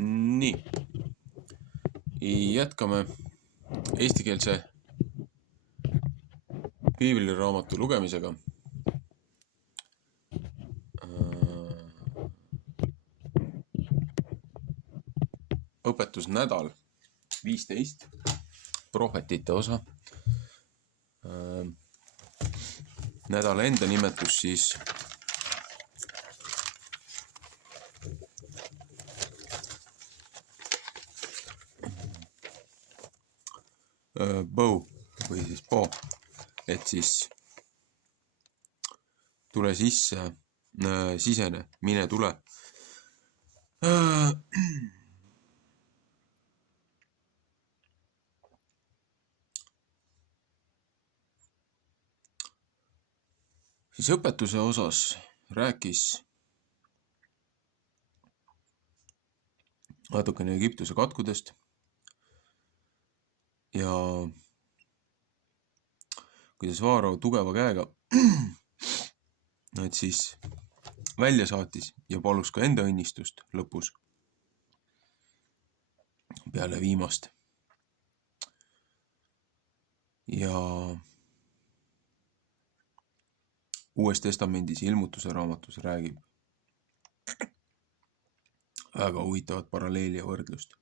Nii, jätkame eestikeelse piibliraamatu lugemisega. Õpetusnädal 15, prohvetite osa. Nädala enda nimetus siis bow või siis po, et siis tule sisse, sisene, mine tule. Siis õpetuse osas rääkis natukene Egiptuse katkudest ja kuidas Vaaro tugeva käega et siis välja saatis ja palus ka enda õnnistust lõpus peale viimast. Ja Uues Testamendis Ilmutuse raamatus räägib väga huvitavat paralleeli ja võrdlust.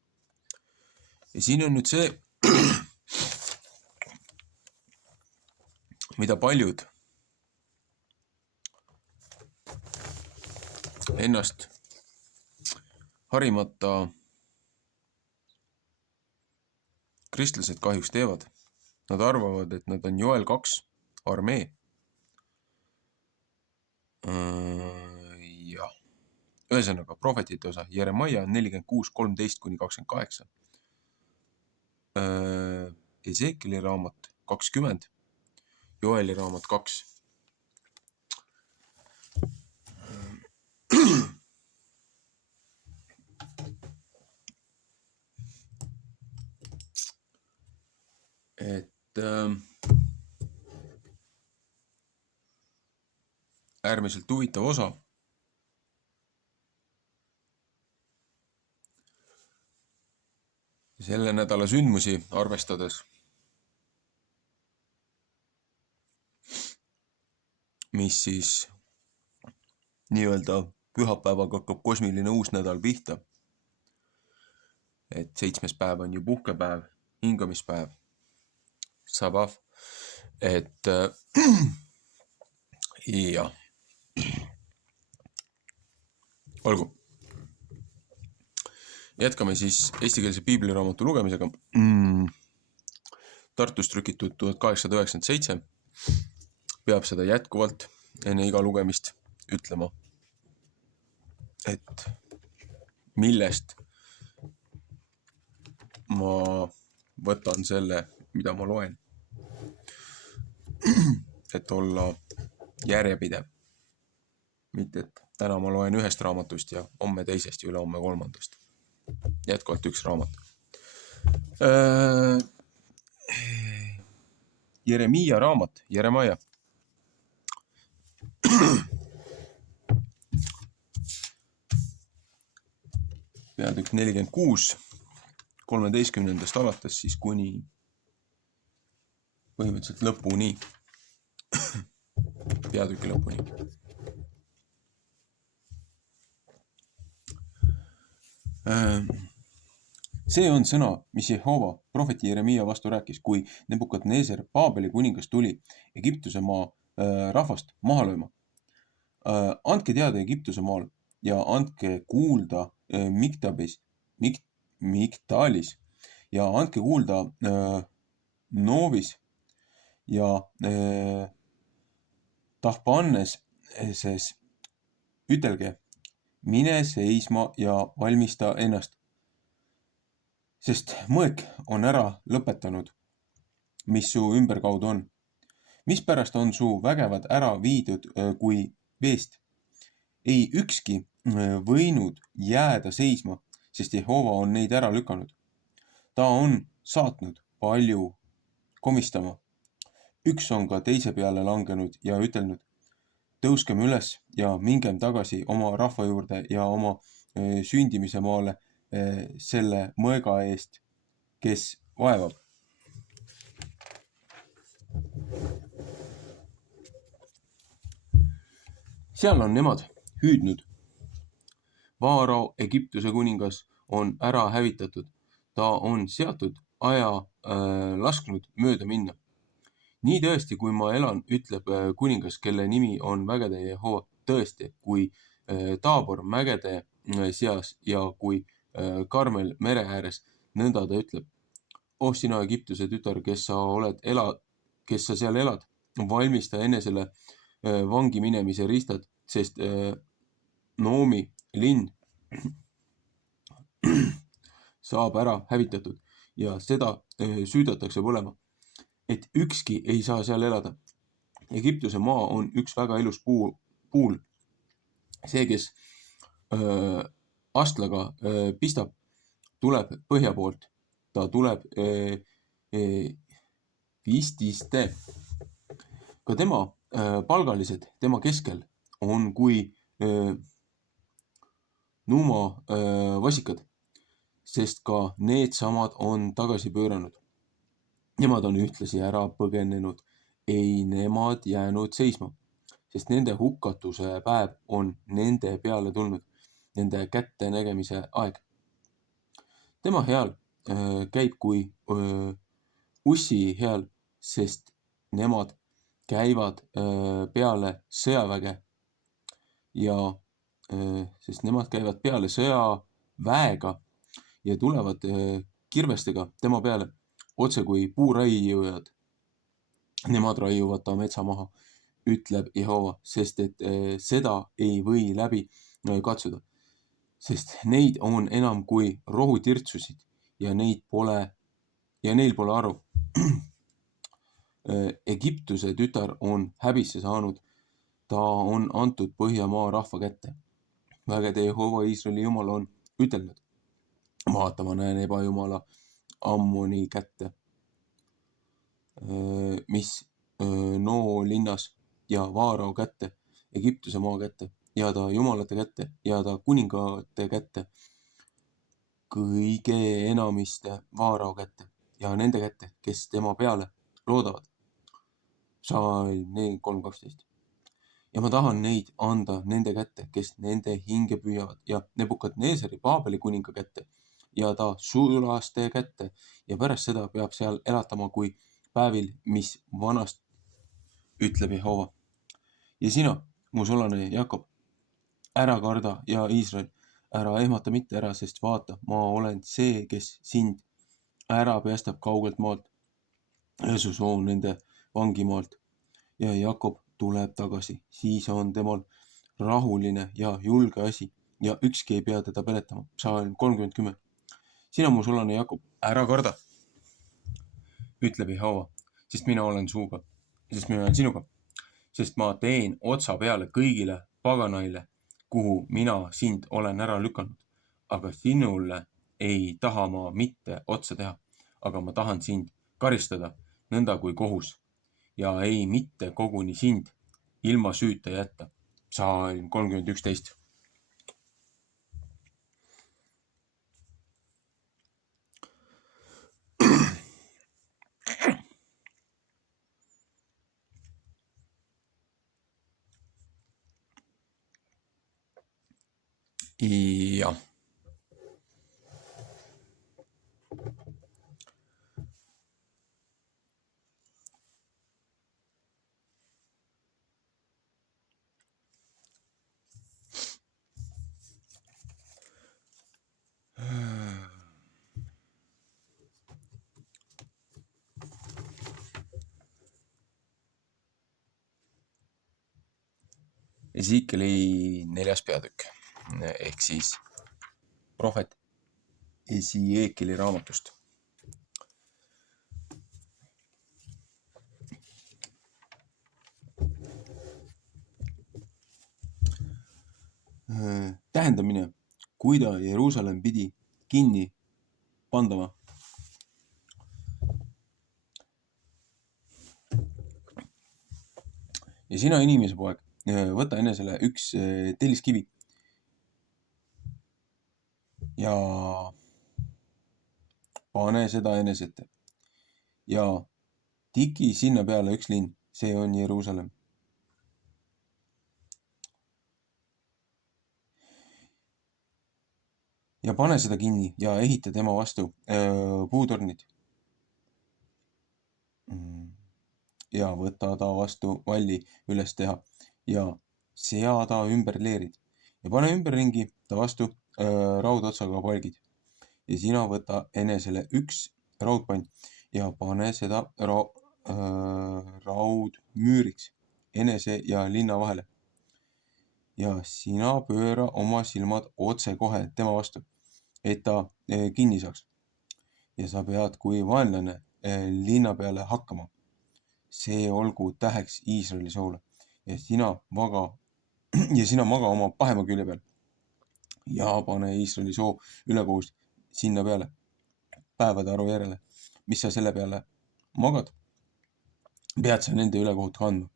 Ja siin on nüüd see, mida paljud ennast harimata kristlased kahjuks teevad. Nad arvavad, et nad on Joel 2 armee. Jah. Ühesõnaga, prohvetite osa Jeremaia 46, 13-28. Ezekieli raamat 20. Joeli raamat 2. Et äärmiselt huvitav osa. Selle nädala sündmusi arvestades mis siis nii-öelda pühapäevaga hakkab kosmiline uus nädal pihta. Et 7. päev on ju puhkepäev, hingamispäev, sabav, et ja olgu. Jätkame siis eestikeelse piibliraamatu lugemisega. Tartus trükitud 1897. Peab seda jätkuvalt enne iga lugemist ütlema, et millest ma võtan selle, mida ma loen. Et olla järjepidev. Mitte, et täna ma loen ühest raamatust ja homme teisest ja ülehomme kolmandast. Jätkuvalt üks raamat. Jeremiia raamat, Jeremaia. Peatükk 46, 13. alates siis kuni põhimõtteliselt lõpuni, peatüki lõpuni. See on sõna, mis Jehova prohveti Jeremiia vastu rääkis, kui Nebukadneser, Paabeli kuningas tuli Egiptuse maa rahvast maha lööma. Andke teada Egiptuse maal ja andke kuulda Miktalis ja andke kuulda Noovis ja Tahpannes, ütelge, mine seisma ja valmista ennast, sest mõek on ära lõpetanud, mis su ümberkaudu on. Mispärast on su vägevad ära viidud kui veest? Ei ükski võinud jääda seisma, sest Jehova on neid ära lükanud. Ta on saatnud palju komistama. Üks on ka teise peale langenud ja ütelnud, tõuskem üles ja mingem tagasi oma rahva juurde ja oma sündimise maale, selle mõega eest, kes vaevab. Seal on nemad hüüdnud. Vaarao, Egiptuse kuningas, on ära hävitatud. Ta on seatud aja lasknud mööda minna. Nii tõesti, kui ma elan, ütleb kuningas, kelle nimi on vägede Jehova. Tõesti, kui Taabor mägede seas ja kui Karmel mere ääres, nõnda ta ütleb. Oh sina Egiptuse tütar, kes sa seal elad, valmista enesele vangi minemise riistad, sest Noomi linn saab ära hävitatud ja seda süüdatakse põlema, et ükski ei saa seal elada. Egiptuse maa on üks väga ilus puul. See, kes astlaga pistab, tuleb põhja poolt. Ta tuleb vististe. Ka tema palgalised tema keskel on kui nuuma vasikad, sest ka needsamad on tagasi pööranud. Nemad on ühtlasi ära põgenenud, ei nemad jäänud seisma, sest nende hukatuse päev on nende peale tulnud, nende kätte nägemise aeg. Tema heal käib kui ussi heal, sest nemad käivad peale sõjaväge ja sest nemad käivad peale sõjaväega ja tulevad kirvestega tema peale, otse kui puuraiujad. Nemad raiuvad ta metsa maha, ütleb Jehova, sest et seda ei või läbi katsuda, sest neid on enam kui rohutirtsusid ja neil pole aru. Egiptuse tütar on häbisse saanud, ta on antud Põhjamaa rahva kätte. Vägede Jehova Iisraeli Jumal on ütelnud. Vaata, ma näen ebajumala Ammoni kätte, mis Noo linnas ja Vaarao kätte, Egiptuse maa kätte ja ta jumalate kätte ja ta kuningate kätte, kõige enamiste Vaarao kätte ja nende kätte, kes tema peale loodavad. Psalm 43:12. Ja ma tahan neid anda nende kätte, kes nende hinge püüavad ja Nebukadneesari Paabeli kuninga kätte ja ta sulaste kätte ja pärast seda peab seal elatama kui päevil, mis vanast, ütleb Jehova. Ja sina, mu sulane Jakob, ära karda ja Iisrael, ära ehmata mitte ära, sest vaata, ma olen see, kes sind ära päästab kaugelt maalt, su soo nende vangimaalt ja Jakob tuleb tagasi, siis on temal rahuline ja julge asi ja ükski ei pea teda peletama. Psalm 30:10. Sina, mu sulane Jakob, ära karda, ütleb Jehova, sest mina olen sinuga, sest ma teen otsa peale kõigile paganaile, kuhu mina sind olen ära lükanud. Aga sinule ei taha ma mitte otsa teha, aga ma tahan sind karistada nõnda kui kohus ja ei mitte koguni sind ilma süüta jätta. Psalm 30:11. Ja. Esikeli 4. peatükk ehk siis prohvet Esiekeli raamatust. Tähendamine, kui ta Jeruusalemm pidi kinni pandama. Ja sina, inimese poeg, võta enesele üks telliskivi ja pane seda enese ette ja tiki sinna peale üks linn, see on Jeruusalemm. Ja pane seda kinni ja ehita tema vastu puutornid. Ja võta ta vastu valli üles teha ja sea ta ümber leerid ja pane ümberringi ta vastu raudotsaga palgid. Ja sina võta enesele üks raudpann ja pane seda raudmüüriks enese ja linna vahele. Ja sina pööra oma silmad otsekohe tema vastu, et ta kinni saaks. Ja sa pead kui vaenlane linna peale hakkama. See olgu täheks Iisraeli soole ja sina maga oma pahema külje peal ja pane Iisraeli soo ülekohus sinna peale päevade arvu järele, mis sa selle peale magad, pead sa nende ülekohut kandma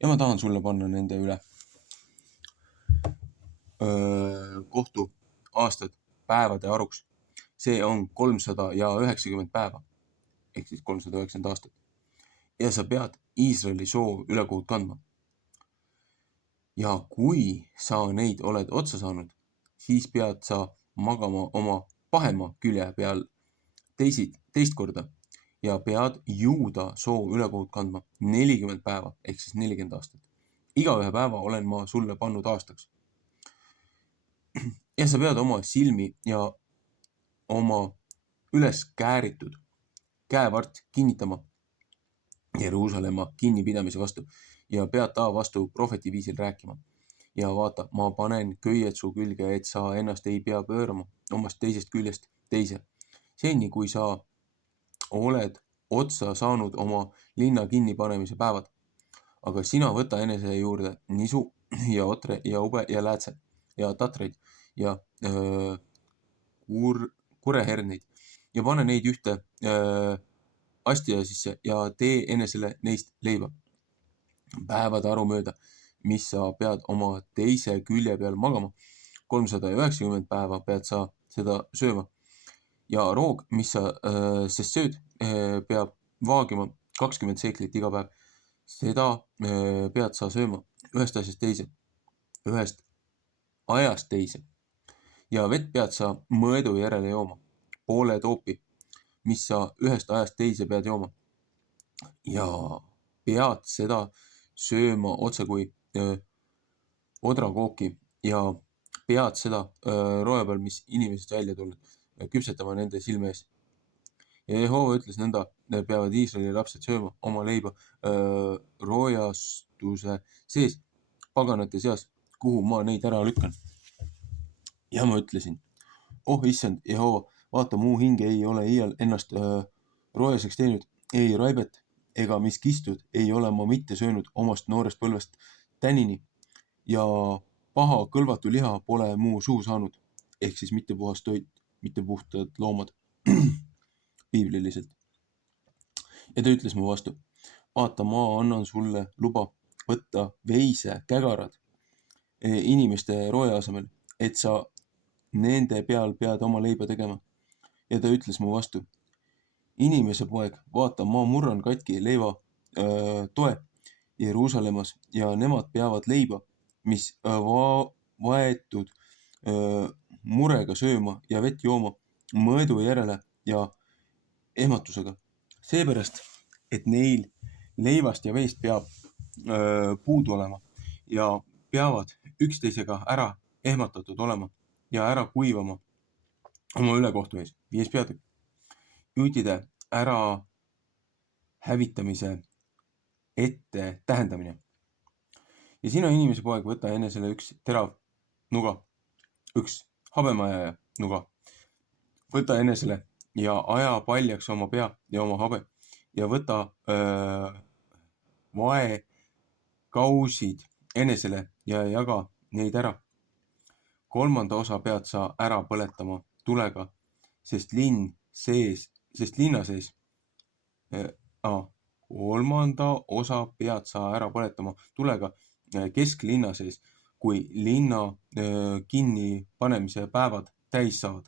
ja ma tahan sulle panna nende üle kohtu aastad päevade arvuks. See on 390 päeva ehk siis 390 aastat. Ja sa pead Iisraeli soo ülekohut kandma. Ja kui sa neid oled otsa saanud, siis pead sa magama oma pahema külje peal teist korda ja pead Juuda soo ülekohut kandma 40 päeva ehk siis 40 aastat. Iga ühe päeva olen ma sulle pannud aastaks. Ja sa pead oma silmi ja oma üles kääritud käevart kinnitama Jeruusalemma kinnipidamise vastu ja pead ta vastu prohveti viisil rääkima. Ja vaata, ma panen köied su külge, et sa ennast ei pea pöörama omast teisest küljest teise. Seni, kui sa oled otsa saanud oma linna kinnipanemise päevad. Aga sina võta enese juurde nisu ja otre ja ube ja läätse ja tatreid ja kureherneid ja pane neid ühte astia sisse ja tee enesele neist leiba. Päevade arvu mööda, mis sa pead oma teise külje peal magama, 390 päeva pead sa seda sööma. Ja roog, mis sa sest sööd, peab vaagima 20 seeklit iga päev. Seda pead sa sööma ühest asjast teise, ühest ajast teise. Ja vett pead sa mõõdu järele jooma, poole toopi, mis sa ühest ajast teise pead jooma. Ja pead seda sööma otse kui odrakooki ja pead seda roe peal, mis inimesest välja tulnud, küpsetama nende silme ees. Ja Jehova ütles nõnda, peavad Iisraeli lapsed sööma oma leiba roojastuse sees paganate seas, kuhu ma neid ära lükkan. Ja ma ütlesin, oh issand, Jehova, vaata, mu hing ei ole iial ennast roojaseks teinud, ei raibet ega mis kistud ei ole ma mitte söönud omast noorest põlvest tänini ja paha kõlvatu liha pole mu suu saanud, ehk siis mitte puhas toit, mitte puhtad loomad, piibliliselt. Ja ta ütles mu vastu, vaata, ma annan sulle luba võtta veise kägarad inimeste rooja asemel, et sa nende peal pead oma leiba tegema. Ja ta ütles mu vastu, inimese poeg, vaata, ma murran katki leiva toe Jeruusalemmas ja nemad peavad leiba, mis vaetud murega sööma ja vett jooma mõõdu järele ja ehmatusega. Seepärast, et neil leivast ja veist peab puudu olema ja peavad üksteisega ära ehmatatud olema ja ära kuivama oma ülekohtu ees. 5. peatükk. Juutide ära hävitamise ette tähendamine. Ja sina inimese poeg, võta enesele üks terav nuga, üks habemajaja nuga. Võta enesele ja aja paljaks oma pea ja oma habe ja võta vaekausid enesele ja jaga neid ära. 3. osa pead sa ära põletama tulega, sest linna sees 3. osa pead sa ära põletama tulega kesklinna sees, kui linna kinnipanemise päevad täis saavad.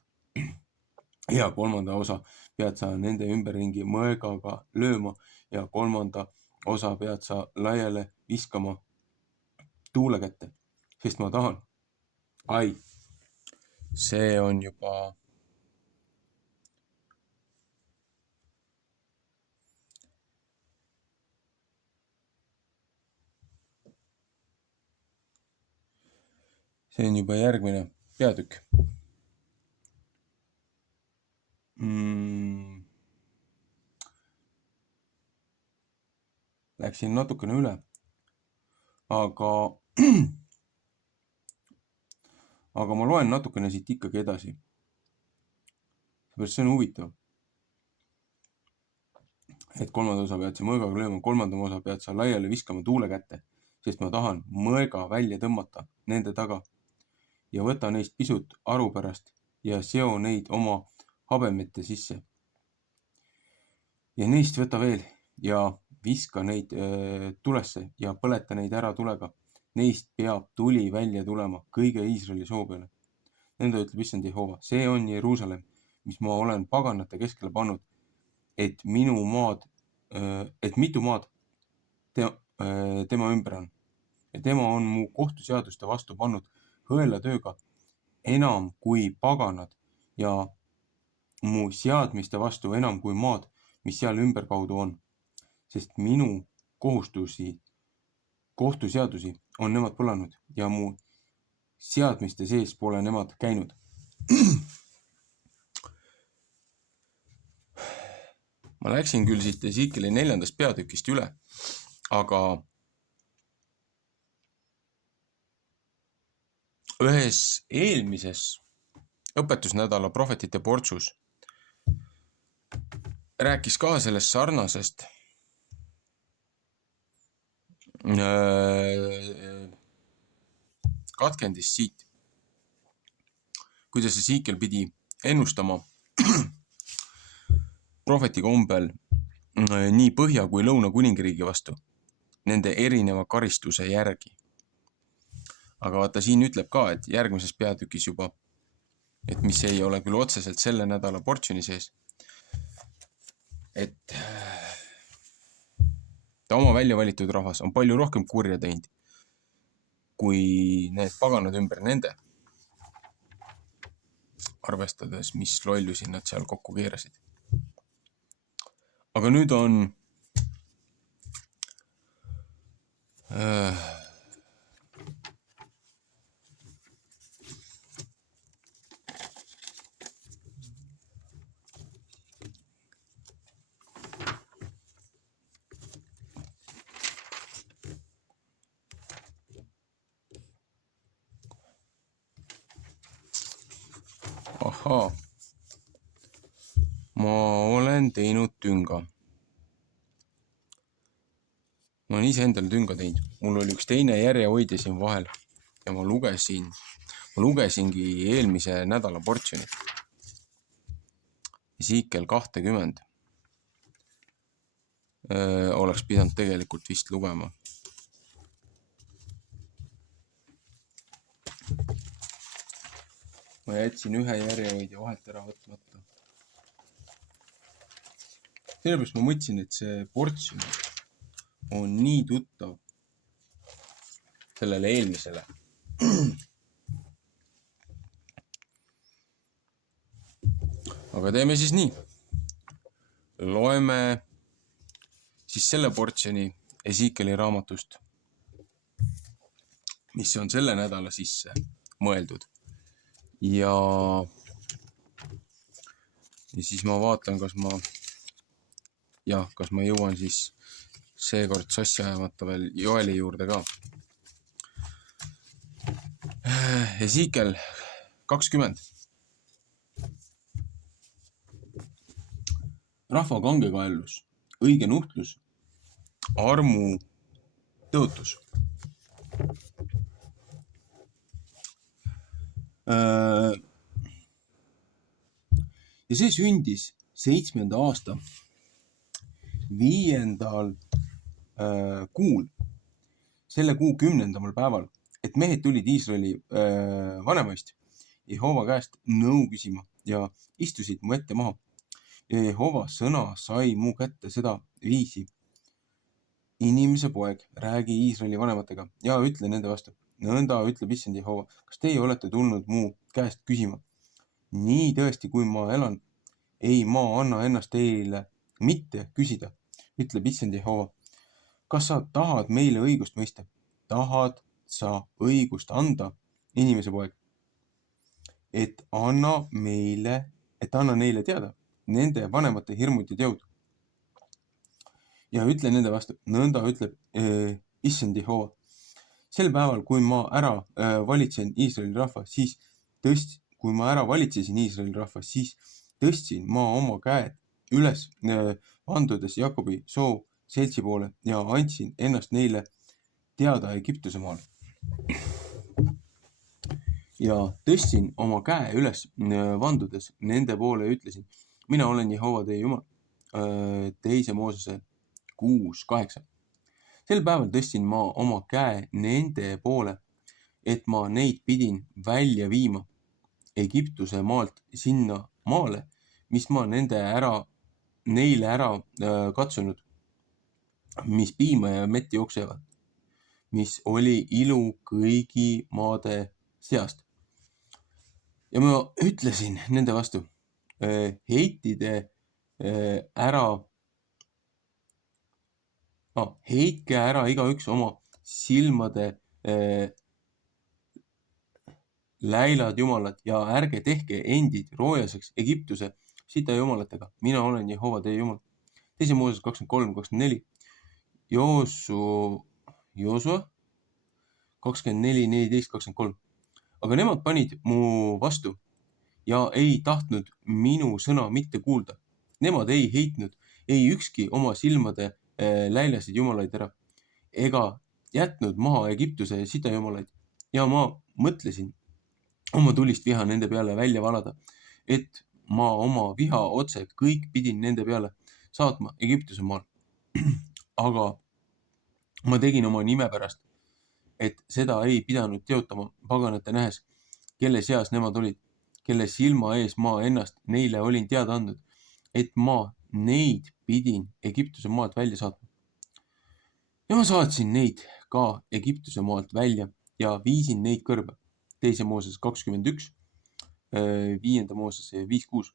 ja 3. osa pead sa nende ümberringi mõõgaga lööma ja 3. osa pead sa laiale viskama tuule kätte, sest ma tahan. Ai, see on juba järgmine peatükk. Läksin natukene üle, aga ma loen natukene siit ikkagi edasi. See on huvitav. Et 3. osa pead sa mõõgaga lööma, 3. osa pead sa laiali viskama tuule kätte, sest ma tahan mõõga välja tõmmata nende taga ja võta neist pisut aru pärast ja seo neid oma habemete sisse. Ja neist võta veel ja viska neid tulesse ja põleta neid ära tulega. Neist peab tuli välja tulema kõige Iisraeli soo peale. Nõnda ütleb issand Jehova, see on Jeruusalemm, mis ma olen paganate keskele pannud, et mitu maad tema ümber on. Ja tema on mu kohtuseaduste vastu pannud hõelatööga enam kui paganad ja mu seadmiste vastu enam kui maad, mis seal ümberkaudu on. Sest minu kohtuseadusi on nemad põlanud ja mu seadmiste sees pole nemad käinud. Ma läksin küll siit Ezekieli 4. peatükist üle, aga ühes eelmises õpetusnädala prohvetite portsus rääkis ka sellest sarnasest katkendist siit, kuidas Ezekiel pidi ennustama prohveti kombel nii Põhja kui Lõuna kuningriigi vastu nende erineva karistuse järgi. Aga vaata, siin ütleb ka, et järgmises peatükis juba, et mis ei ole küll otseselt selle nädala portsjoni sees, et ta oma välja valitud rahvas on palju rohkem kurja teinud kui need paganad ümber nende, arvestades, mis lollusi nad seal kokku keerasid. Aga nüüd on ma olen teinud tünga. Ma olen ise endale tünga teinud. Mul oli üks teine järjehoidja siin vahel ja ma lugesingi eelmise nädala portsjoni. Ezekiel 20. Oleks pidanud tegelikult vist lugema. Ma jätsin ühe järjehoidja vahelt ära võtmata. Sellepärast ma mõtlesin, et see portsjon on nii tuttav sellele eelmisele. Aga teeme siis nii. Loeme siis selle portsjoni Ezekieli raamatust, mis on selle nädala sisse mõeldud. Ja siis ma vaatan, kas ma jõuan siis seekord sassi ajamata veel Joeli juurde ka. Ezekiel 20. Rahva kangekaellus, õige nuhtlus, armu tõotus. Ja see sündis 7. aasta 5. kuul, selle kuu 10. päeval, et mehed tulid Iisraeli vanemaist Jehova käest nõu küsima ja istusid mu ette maha. Ja Jehova sõna sai mu kätte seda viisi. Inimese poeg, räägi Iisraeli vanematega ja ütle nende vastu. Nõnda ütleb issand Jehova, kas teie olete tulnud mu käest küsima? Nii tõesti, kui ma elan, ei, ma anna ennast teile mitte küsida, ütleb issand Jehova. Kas sa tahad meile õigust mõista? Tahad sa õigust anda, inimese poeg? Et anna neile teada nende vanemate hirmud ja teod. Ja ütle nende vastu, nõnda ütleb issand Jehova. Sel päeval, kui ma ära valitsesin Iisraeli rahva, siis tõstsin ma oma käed üles vandudes Jakobi soo seltsi poole ja andsin ennast neile teada Egiptuse maal. Ja tõstsin oma käe üles vandudes nende poole ja ütlesin, mina olen Jehova teie Jumal. 2 Moosese 6:8. Sel päeval tõstsin ma oma käe nende poole, et ma neid pidin välja viima Egiptuse maalt sinna maale, mis ma neile ära katsunud, mis piima ja mett jooksevad, mis oli ilu kõigi maade seast. Ja ma ütlesin nende vastu, heitke ära igaüks oma silmade läilad jumalad ja ärge tehke endid roojaseks Egiptuse sita jumalatega. Mina olen Jehova teie Jumal. 2 Mooses 23:24. Joosua 24:14-23. Aga nemad panid mu vastu ja ei tahtnud minu sõna mitte kuulda. Nemad ei heitnud ei ükski oma silmade läilasid jumalaid ära ega jätnud maha Egiptuse sidajumalaid. Ja ma mõtlesin oma tulist viha nende peale välja valada, et ma oma viha otse kõik pidin nende peale saatma Egiptuse maal. Aga ma tegin oma nime pärast, et seda ei pidanud teotama paganate nähes, kelle seas nemad olid, kelle silma ees ma ennast neile olin teada andnud, et ma neid pidin Egiptuse maalt välja saatma. Ja ma saatsin neid ka Egiptuse maalt välja ja viisin neid kõrbe. 2 Mooses 21, 5 Mooses 5:6.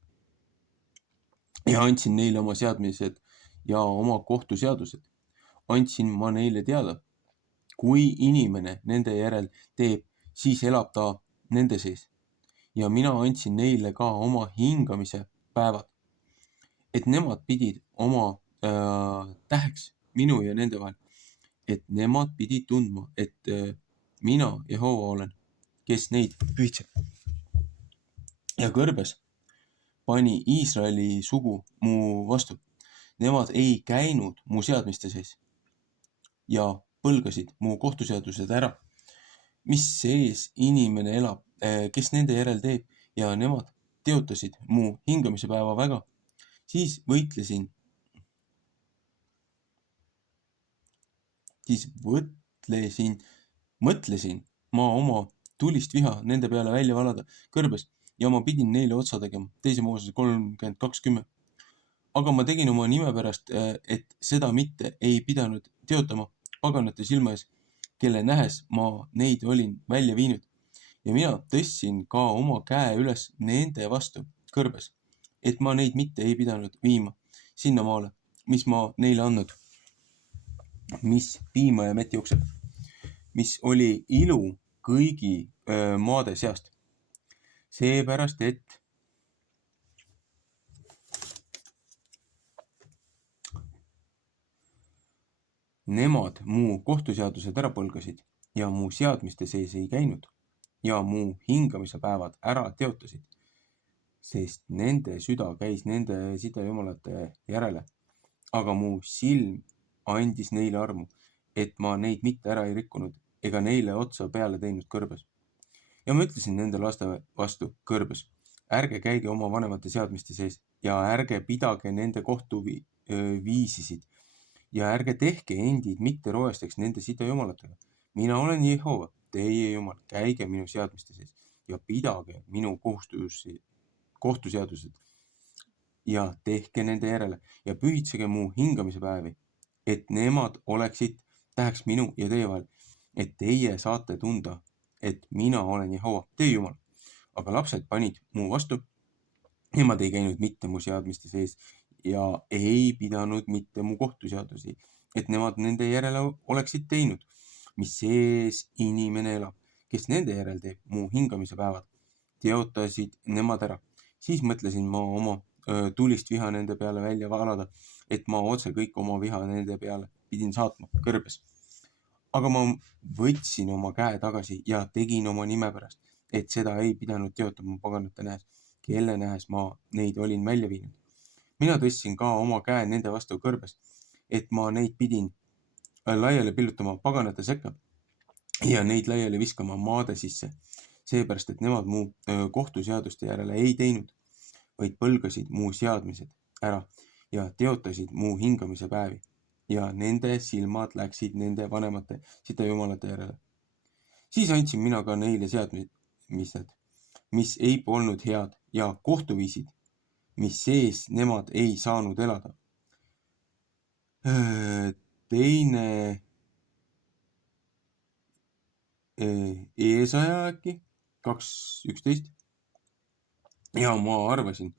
Ja andsin neile oma seadmised ja oma kohtuseadused. Andsin ma neile teada, kui inimene nende järel teeb, siis elab ta nende sees. Ja mina andsin neile ka oma hingamise päevad, et nemad pidid oma täheks minu ja nende vahel, et nemad pidid tundma, et mina Jehova olen, kes neid pühitseb. Ja kõrbes pani Iisraeli sugu mu vastu. Nemad ei käinud mu seadmiste sees ja põlgasid mu kohtuseadused ära, mis sees inimene elab, kes nende järel teeb, ja nemad teotasid mu hingamise päeva väga. Siis mõtlesin ma oma tulist viha nende peale välja valada kõrbes ja ma pidin neile otsa tegema. 2 Mooses 32:10. Aga ma tegin oma nime pärast, et seda mitte ei pidanud teotama paganate silma ees, kelle nähes ma neid olin välja viinud. Ja mina tõstsin ka oma käe üles nende vastu kõrbes, et ma neid mitte ei pidanud viima sinna maale, mis ma neile andnud, mis piima ja mett jookseb, mis oli ilu kõigi maade seast. Seepärast, et nemad mu kohtuseadused ära põlgasid ja mu seadmiste sees ei käinud ja mu hingamise päevad ära teotasid, sest nende süda käis nende sidejumalate järele. Aga mu silm andis neile armu, et ma neid mitte ära ei rikkunud ega neile otsa peale teinud kõrbes. Ja ma ütlesin nende laste vastu kõrbes, ärge käige oma vanemate seadmiste sees ja ärge pidage nende kohtuviisisid ja ärge tehke endid mitte roojasteks nende sidejumalatega. Mina olen Jehova, teie Jumal, käige minu seadmiste sees ja pidage minu kohtuseadused ja tehke nende järele ja pühitsege mu hingamise päevi, et nemad oleksid täheks minu ja teie vahel, et teie saate tunda, et mina olen Jehova, teie Jumal. Aga lapsed panid mu vastu, nemad ei käinud mitte mu seadmiste sees ja ei pidanud mitte mu kohtuseadusi, et nemad nende järele oleksid teinud, mis sees inimene elab, kes nende järel teeb mu hingamise päevad, teotasid nemad ära. Siis mõtlesin ma oma tulist viha nende peale välja valada, et ma otse kõik oma viha nende peale pidin saatma kõrbes. Aga ma võtsin oma käe tagasi ja tegin oma nime pärast, et seda ei pidanud teotama paganate nähes, kelle nähes ma neid olin välja viinud. Mina tõstsin ka oma käe nende vastu kõrbes, et ma neid pidin laiali pillutama paganate sekka ja neid laiali viskama maade sisse, seepärast, et nemad mu kohtuseaduste järele ei teinud, vaid põlgasid mu seadmised ära ja teotasid mu hingamise päevi ja nende silmad läksid nende vanemate sitajumalate järele. Siis andsin mina ka neile seadmised, mis ei polnud head ja kohtuviisid, mis sees nemad ei saanud elada. Teine Eesaja äkki 2:11 ja ma arvasin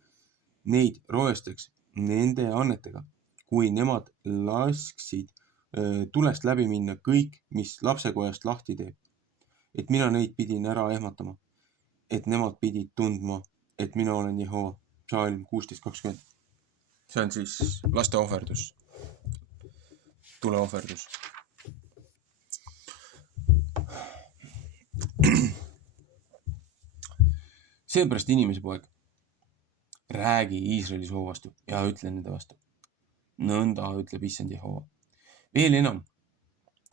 neid roesteks nende annetega, kui nemad lasksid tulest läbi minna kõik, mis lapsekojast lahti teeb, et mina neid pidin ära ehmatama, et nemad pidid tundma, et mina olen Jehova. Psalm 16:20. See on siis laste ohverdus, tuleohverdus. Seepärast inimese poeg, räägi Iisraeli soo vastu ja ütle nende vastu. Nõnda ütleb issand Jehova. Veel enam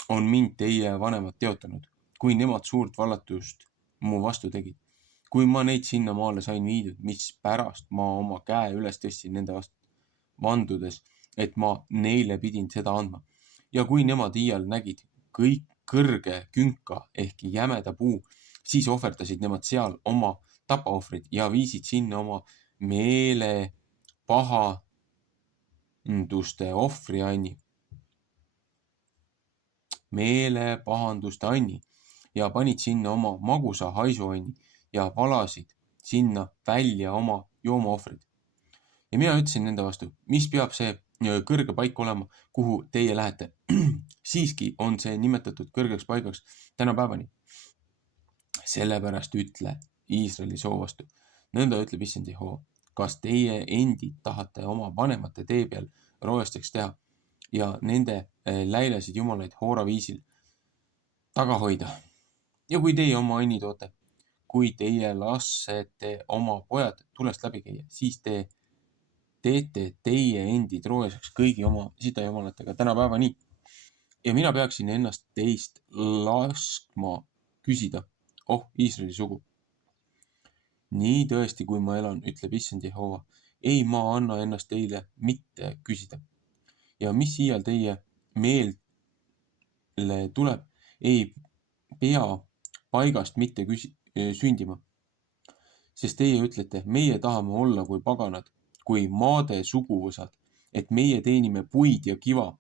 on mind teie vanemad teotanud, kui nemad suurt vallatust mu vastu tegid. Kui ma neid sinna maale sain viidud, mis pärast ma oma käe üles tõstsin nende vastu, vandudes, et ma neile pidin seda andma. Ja kui nemad iial nägid kõik kõrge künka ehk jämeda puu, siis ohverdasid nemad seal oma tapaohvrid ja viisid sinna oma meele pahanduste ohvrianni, meelepahanduste anni ja panid sinna oma magusa haisuanni ja valasid sinna välja oma joomaohvrid. Ja mina ütlesin nende vastu, mis peab see kõrge paik olema, kuhu teie lähete. Siiski on see nimetatud kõrgeks paigaks tänapäevani. Sellepärast ütle Iisraeli soo vastu. Nõnda ütleb issand Jehova. Kas teie endid tahate oma vanemate tee peal roesteks teha ja nende läilasid jumalaid hoora viisil taga hoida? Ja kui teie oma õnni toote, kui teie lasete oma pojad tulest läbi käia, siis te teete teie endid roeseks kõigi oma sitajumalatega tänapäevani. Ja mina peaksin ennast teist laskma küsida, Iisraeli sugu. Nii tõesti, kui ma elan, ütleb issand Jehova, ei ma anna ennast teile mitte küsida. Ja mis iial teie meele tuleb, ei pea paigast mitte sündima. Sest teie ütlete, meie tahame olla kui paganad, kui maade suguvõsad, et meie teenime puid ja kiva.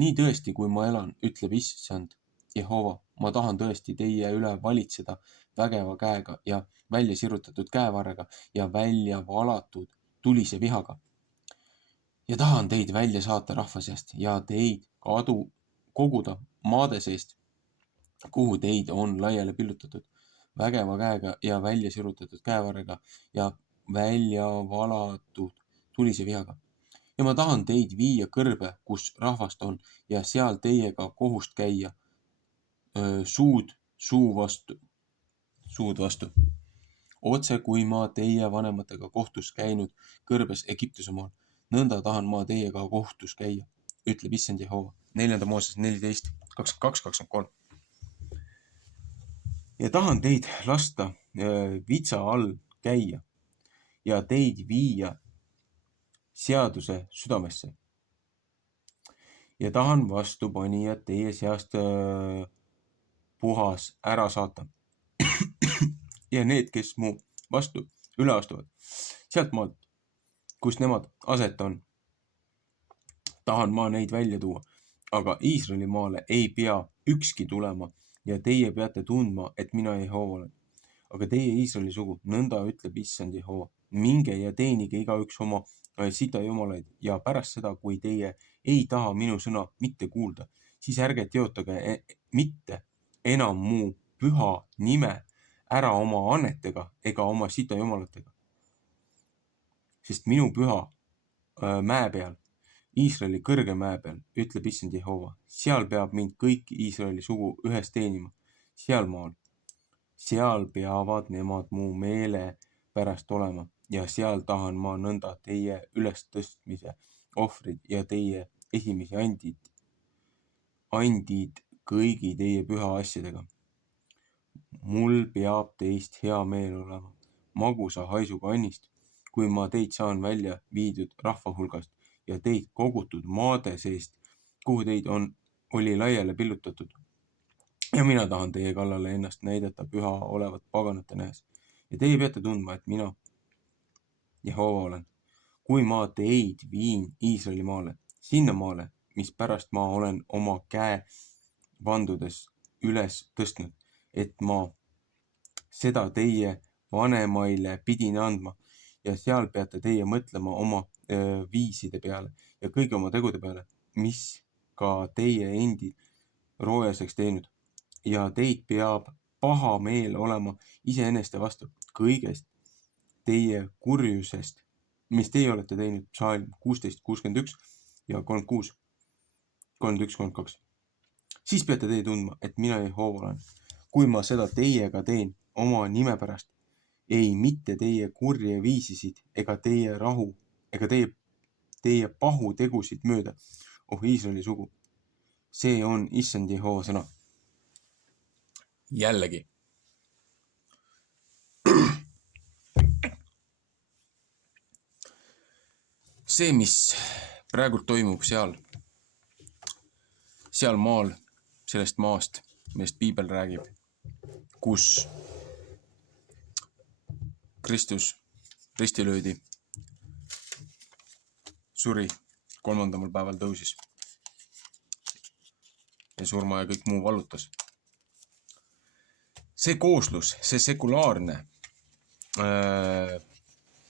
Nii tõesti, kui ma elan, ütleb issand Jehova, ma tahan tõesti teie üle valitseda vägeva käega ja välja sirutatud käevarrega ja välja valatud tulise vihaga. Ja tahan teid välja saata rahva seast ja teid koguda maade seest, kuhu teid on laiali pillutatud vägeva käega ja välja sirutatud käevarrega ja välja valatud tulise vihaga. Ja ma tahan teid viia kõrbe, kus rahvast on ja seal teiega kohust käia suud vastu. Otse kui ma teie vanematega kohtus käinud kõrbes Egiptuse maal, nõnda tahan ma teiega kohtus käia, ütleb issand Jehova. 4. Mooses 14, 22-23. Ja tahan teid lasta vitsa all käia ja teid viia seaduse südamesse. Ja tahan vastupanijad teie seast puhas ära saata. Ja need, kes mu vastu üle astuvad, sealt maalt, kus nemad aset on, tahan ma neid välja tuua, aga Iisraeli maale ei pea ükski tulema ja teie peate tundma, et mina Jehova olen. Aga teie Iisraeli sugu, nõnda ütleb issand Jehova, minge ja teenige igaüks oma sita jumalaid ja pärast seda, kui teie ei taha minu sõna mitte kuulda, siis ärge teotage mitte enam mu püha nime ära oma annetega ega oma sita jumalatega. Sest minu püha mäe peal, Iisraeli kõrge mäe peal, ütleb issand Jehova, seal peab mind kõik Iisraeli sugu ühes teenima, sealmaal. Seal peavad nemad mu meele pärast olema ja seal tahan ma nõnda teie ülestõstmise ohvrid ja teie esimesi andid kõigi teie püha asjadega. Mul peab teist hea meel olema, magusa haisuga annist, kui ma teid saan välja viidud rahva hulgast ja teid kogutud maade seest, kuhu teid oli laiale pillutatud. Ja mina tahan teie kallale ennast näidata püha olevat paganate nähes. Ja teie peate tundma, et mina Jehova olen. Kui ma teid viin Iisraeli maale, sinna maale, mis pärast ma olen oma käe vandudes üles tõstnud, et ma seda teie vanemaile pidin andma ja seal peate teie mõtlema oma viiside peale ja kõigi oma tegude peale, mis ka teie endi roojaseks teinud. Ja teid peab paha meel olema iseeneste vastu kõigest teie kurjusest, mis teie olete teinud, Psalm 16:61 ja 36, 31-32. Siis peate teie tundma, et mina Jehova olen, kui ma seda teiega teen oma nime pärast, ei mitte teie kurje viisisid ega teie rahu ega teie pahu tegusid mööda, Iisraeli sugu. See on issand Jehova sõna. Jällegi. See, mis praegult toimub seal maal, sellest maast, millest piibel räägib, kus Kristus risti löödi, suri, 3. päeval tõusis ja surma ja kõik muu vallutas. See kooslus, see sekulaarne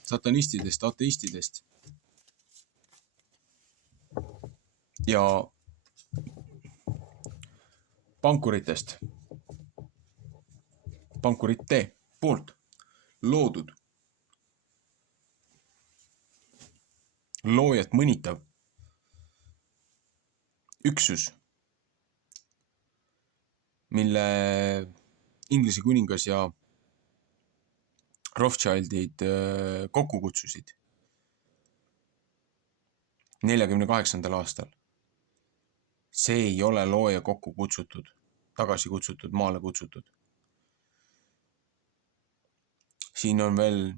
satanistidest, ateistidest ja pankurite poolt loodud, loojat mõnitav üksus, mille Inglise kuningas ja Rothschildid kokku kutsusid 48. aastal. See ei ole looja kokku kutsutud, tagasi kutsutud, maale kutsutud. Siin on veel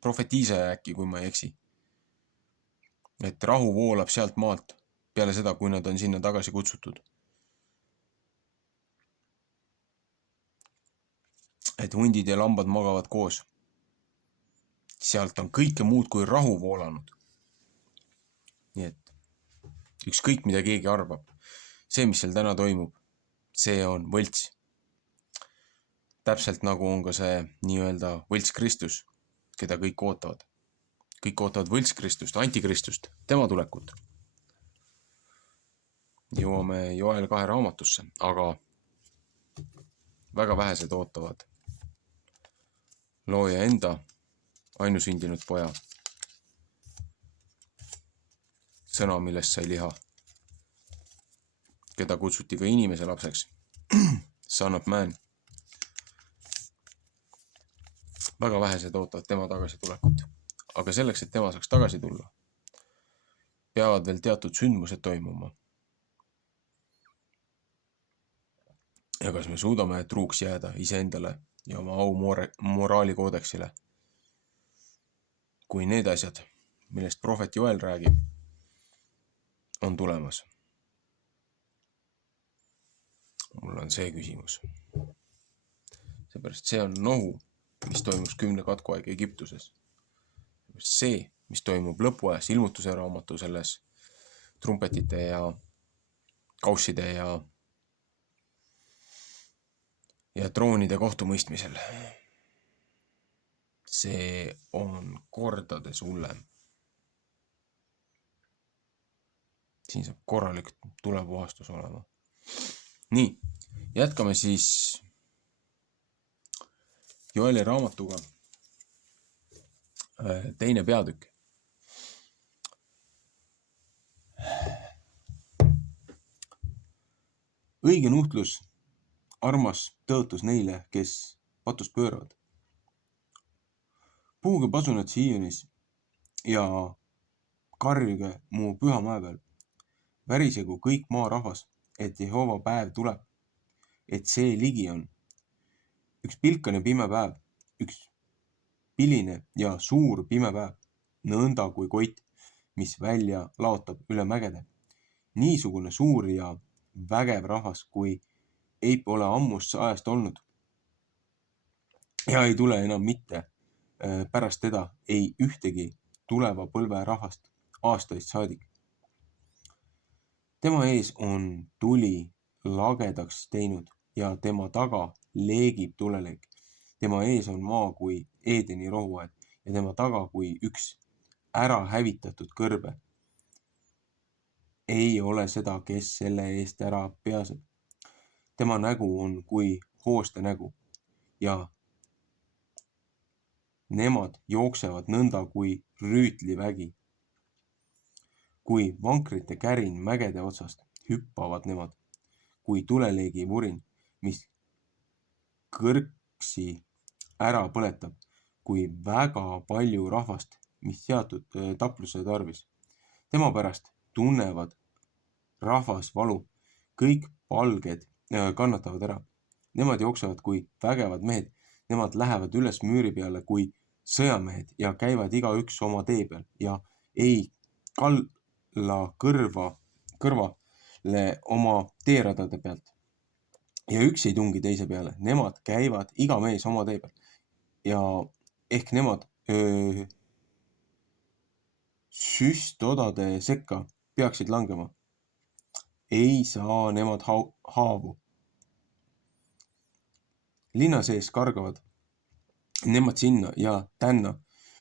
profetiisaja äkki, kui ma ei eksi. Et rahu voolab sealt maalt peale seda, kui nad on sinna tagasi kutsutud. Et hundid ja lambad magavad koos. Sealt on kõike muud kui rahu voolanud. Nii et ükskõik mida keegi arvab. See, mis seal täna toimub, see on võlts. Täpselt nagu on ka see nii-öelda võlts Kristus, keda kõik ootavad. Kõik ootavad võlts Kristust, antikristust, tema tulekut. Jõuame Joel 2 raamatusse, aga väga vähesed ootavad looja enda ainusündinud poja sõna, millest sai liha, keda kutsuti ka inimese lapseks, son of man. Väga vähesed ootavad tema tagasitulekut, aga selleks, et tema saaks tagasi tulla, peavad veel teatud sündmused toimuma. Ja kas me suudame truuks jääda iseendale ja oma au moraalikoodeksile, kui need asjad, millest prohvet Joel räägib, on tulemas? Mul on see küsimus. Seepärast see on nohu, mis toimus 10 katkuaeg Egiptuses. see, mis toimub lõpuajas ilmutuse raamatu selles trumpetite ja kausside ja troonide kohtumõistmisel. See on kordades hullem. Siin saab korralik tulepuhastus olema. Nii, jätkame siis Joeli raamatuga. Teine peatükk. Õige nuhtlus, armas tõotus neile, kes patust pööravad. Puhuge pasunad Siiunis ja karjuge mu püha mäe peal. Värisegu kõik maarahvas, et Jehova päev tuleb, et see ligi on. Üks pilkane pime päev, üks piline ja suur pime päev, nõnda kui kott, mis välja laotab üle mägede. Niisugune suur ja vägev rahvas, kui ei pole ammust ajast olnud. Ja ei tule enam mitte pärast teda ei ühtegi tuleva põlve rahvast aastaist saadik. Tema ees on tuli lagedaks teinud ja tema taga leegib tuleleek. Tema ees on maa kui Eedeni rohuaed ja tema taga kui üks ära hävitatud kõrbe. Ei ole seda, kes selle eest ära peaseb. Tema nägu on kui hooste nägu ja nemad jooksevad nõnda kui rüütlivägi. Kui vankrite kärin mägede otsast hüppavad nemad, kui tuleleegi vurin, mis kõrksi ära põletab, kui väga palju rahvast, mis seatud tapluse tarvis. Tema pärast tunnevad rahvas valu, kõik palged kannatavad ära. Nemad jooksevad kui vägevad mehed, nemad lähevad üles müüri peale kui sõjamehed ja käivad igaüks oma tee peal ja ei kalla kõrvale oma teeradade pealt. Ja üks ei tungi teise peale, nemad käivad iga mees oma tee peal ja ehk nemad süstodade sekka peaksid langema. Ei saa nemad haavu. Linna sees kargavad nemad sinna ja tänna.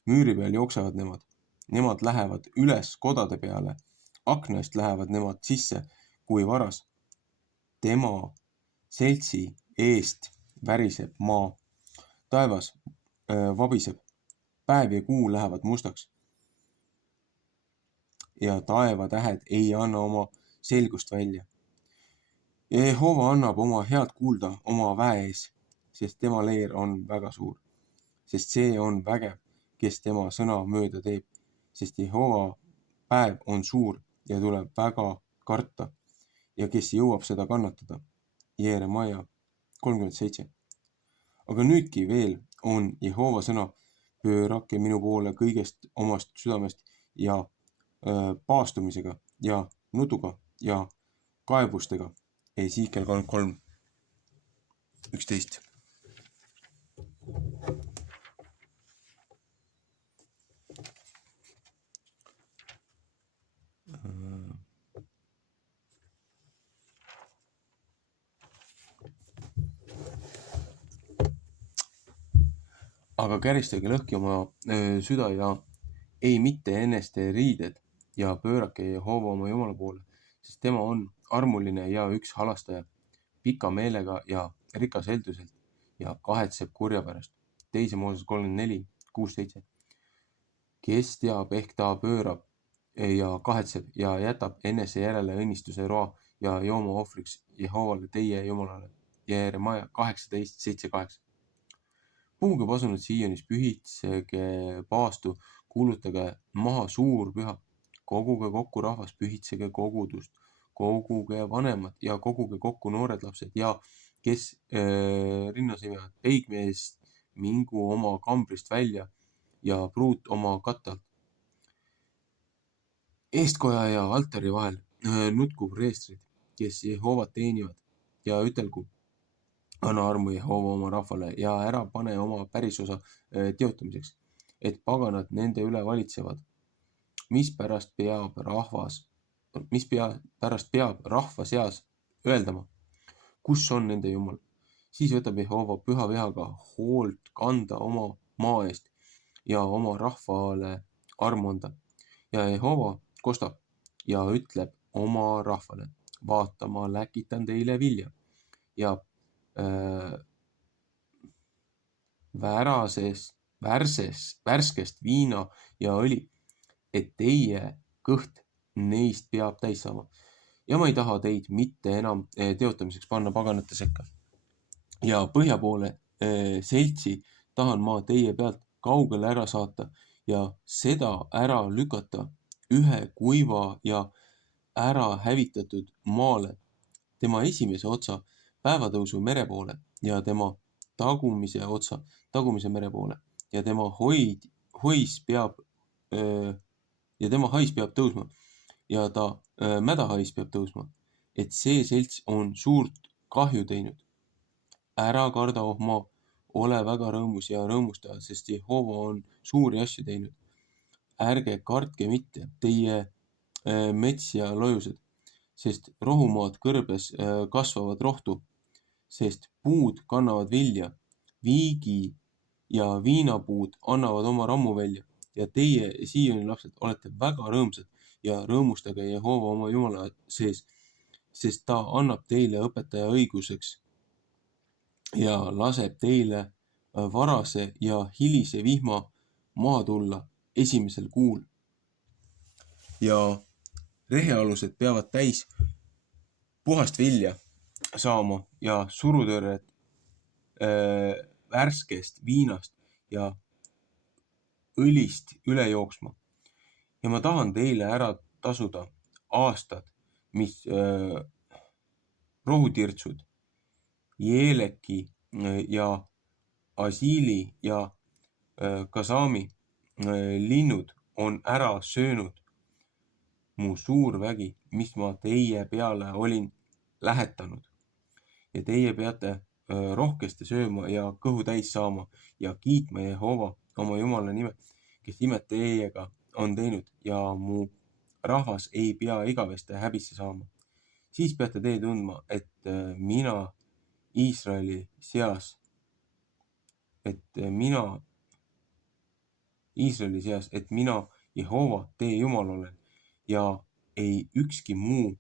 Müüri peal jooksevad nemad. Nemad lähevad üles kodade peale. Aknast lähevad nemad sisse kui varas. Tema seltsi eest väriseb maa. Taevas vabiseb. Päev ja kuu lähevad mustaks. Ja taevatähed ei anna oma selgust välja. Ja Jehova annab oma head kuulda oma väe ees, sest tema leer on väga suur. Sest see on vägev, kes tema sõna mööda teeb. Sest Jehova päev on suur ja tuleb väga karta. Ja kes jõuab seda kannatada? Jeremaia 37. Aga nüüdki veel on Jehova sõna, pöörake minu poole kõigest omast südamest ja paastumisega ja nutuga ja kaebustega. Esiikel 33, 11. Aga käristage lõhki oma süda ja ei mitte eneste riided ja pöörake Jehova oma Jumala poole, sest tema on armuline ja üks halastaja, pika meelega ja rikas helduselt ja kahetseb kurja pärast. 2. Mooses 34, 6-7. Kes teab, ehk ta pöörab ja kahetseb ja jätab enese järele õnnistuse roa ja jooma ohvriks Jehovale teie Jumalale. Jeremaia 18, 7-8. Puhuge pasunad Siianis, pühitsege paastu, kuulutage maha suur püha, koguge kokku rahvas, pühitsege kogudust, koguge vanemad ja koguge kokku noored lapsed ja kes rinnas imevad, peigmeest mingu oma kambrist välja ja pruut oma kattalt. Eestkoja ja altari vahel nutku preestrid, kes Jehovat teenivad ja ütelgu, anna armu Jehova oma rahvale ja ära pane oma pärisosa teotamiseks. et paganad nende üle valitsevad. Mispärast peab rahva seas öeldama, kus on nende Jumal? Siis võtab Jehova püha vihaga hoolt kanda oma maa eest ja oma rahvale armu anda. Ja Jehova kostab ja ütleb oma rahvale, vaata, ma läkitan teile vilja ja värskest viina ja õli, et teie kõht neist peab täis saama. Ja ma ei taha teid mitte enam teotamiseks panna paganate sekka. Ja põhja poole seltsi tahan ma teie pealt kaugele ära saata ja seda ära lükata ühe kuiva ja ära hävitatud maale, tema esimese otsa päevatõusu mere poole ja tema tagumise otsa tagumise mere poole ja tema hais peab tõusma ja ta mädahais peab tõusma, et see selts on suurt kahju teinud. Ära karda, oh maa, ole väga rõõmus ja rõõmusta, sest Jehova on suuri asju teinud. Ärge kartke mitte, teie mets ja lojused, sest rohumaad kõrbes kasvavad rohtu, sest puud kannavad vilja, viigi ja viinapuud annavad oma rammu välja ja teie, Sioni lapsed, olete väga rõõmsad ja rõõmustage Jehova oma Jumala sees, sest ta annab teile õpetaja õiguseks ja laseb teile varase ja hilise vihma maha tulla esimesel kuul. Ja rehealused peavad täis puhast vilja saama ja surutõrred värskest viinast ja õlist üle jooksma. Ja ma tahan teile ära tasuda aastad, mis rohutirtsud, Jeeleki ja Asiili ja Kasami linnud on ära söönud mu suur vägi, mis ma teie peale olin lähetanud. Ja teie peate rohkesti sööma ja kõhu täis saama ja kiitma Jehova oma Jumala nime, kes imet teiega on teinud ja mu rahvas ei pea igavesti häbisse saama. Siis peate teie tundma, et mina Iisraeli seas, et mina Jehova teie Jumal olen ja ei ükski muu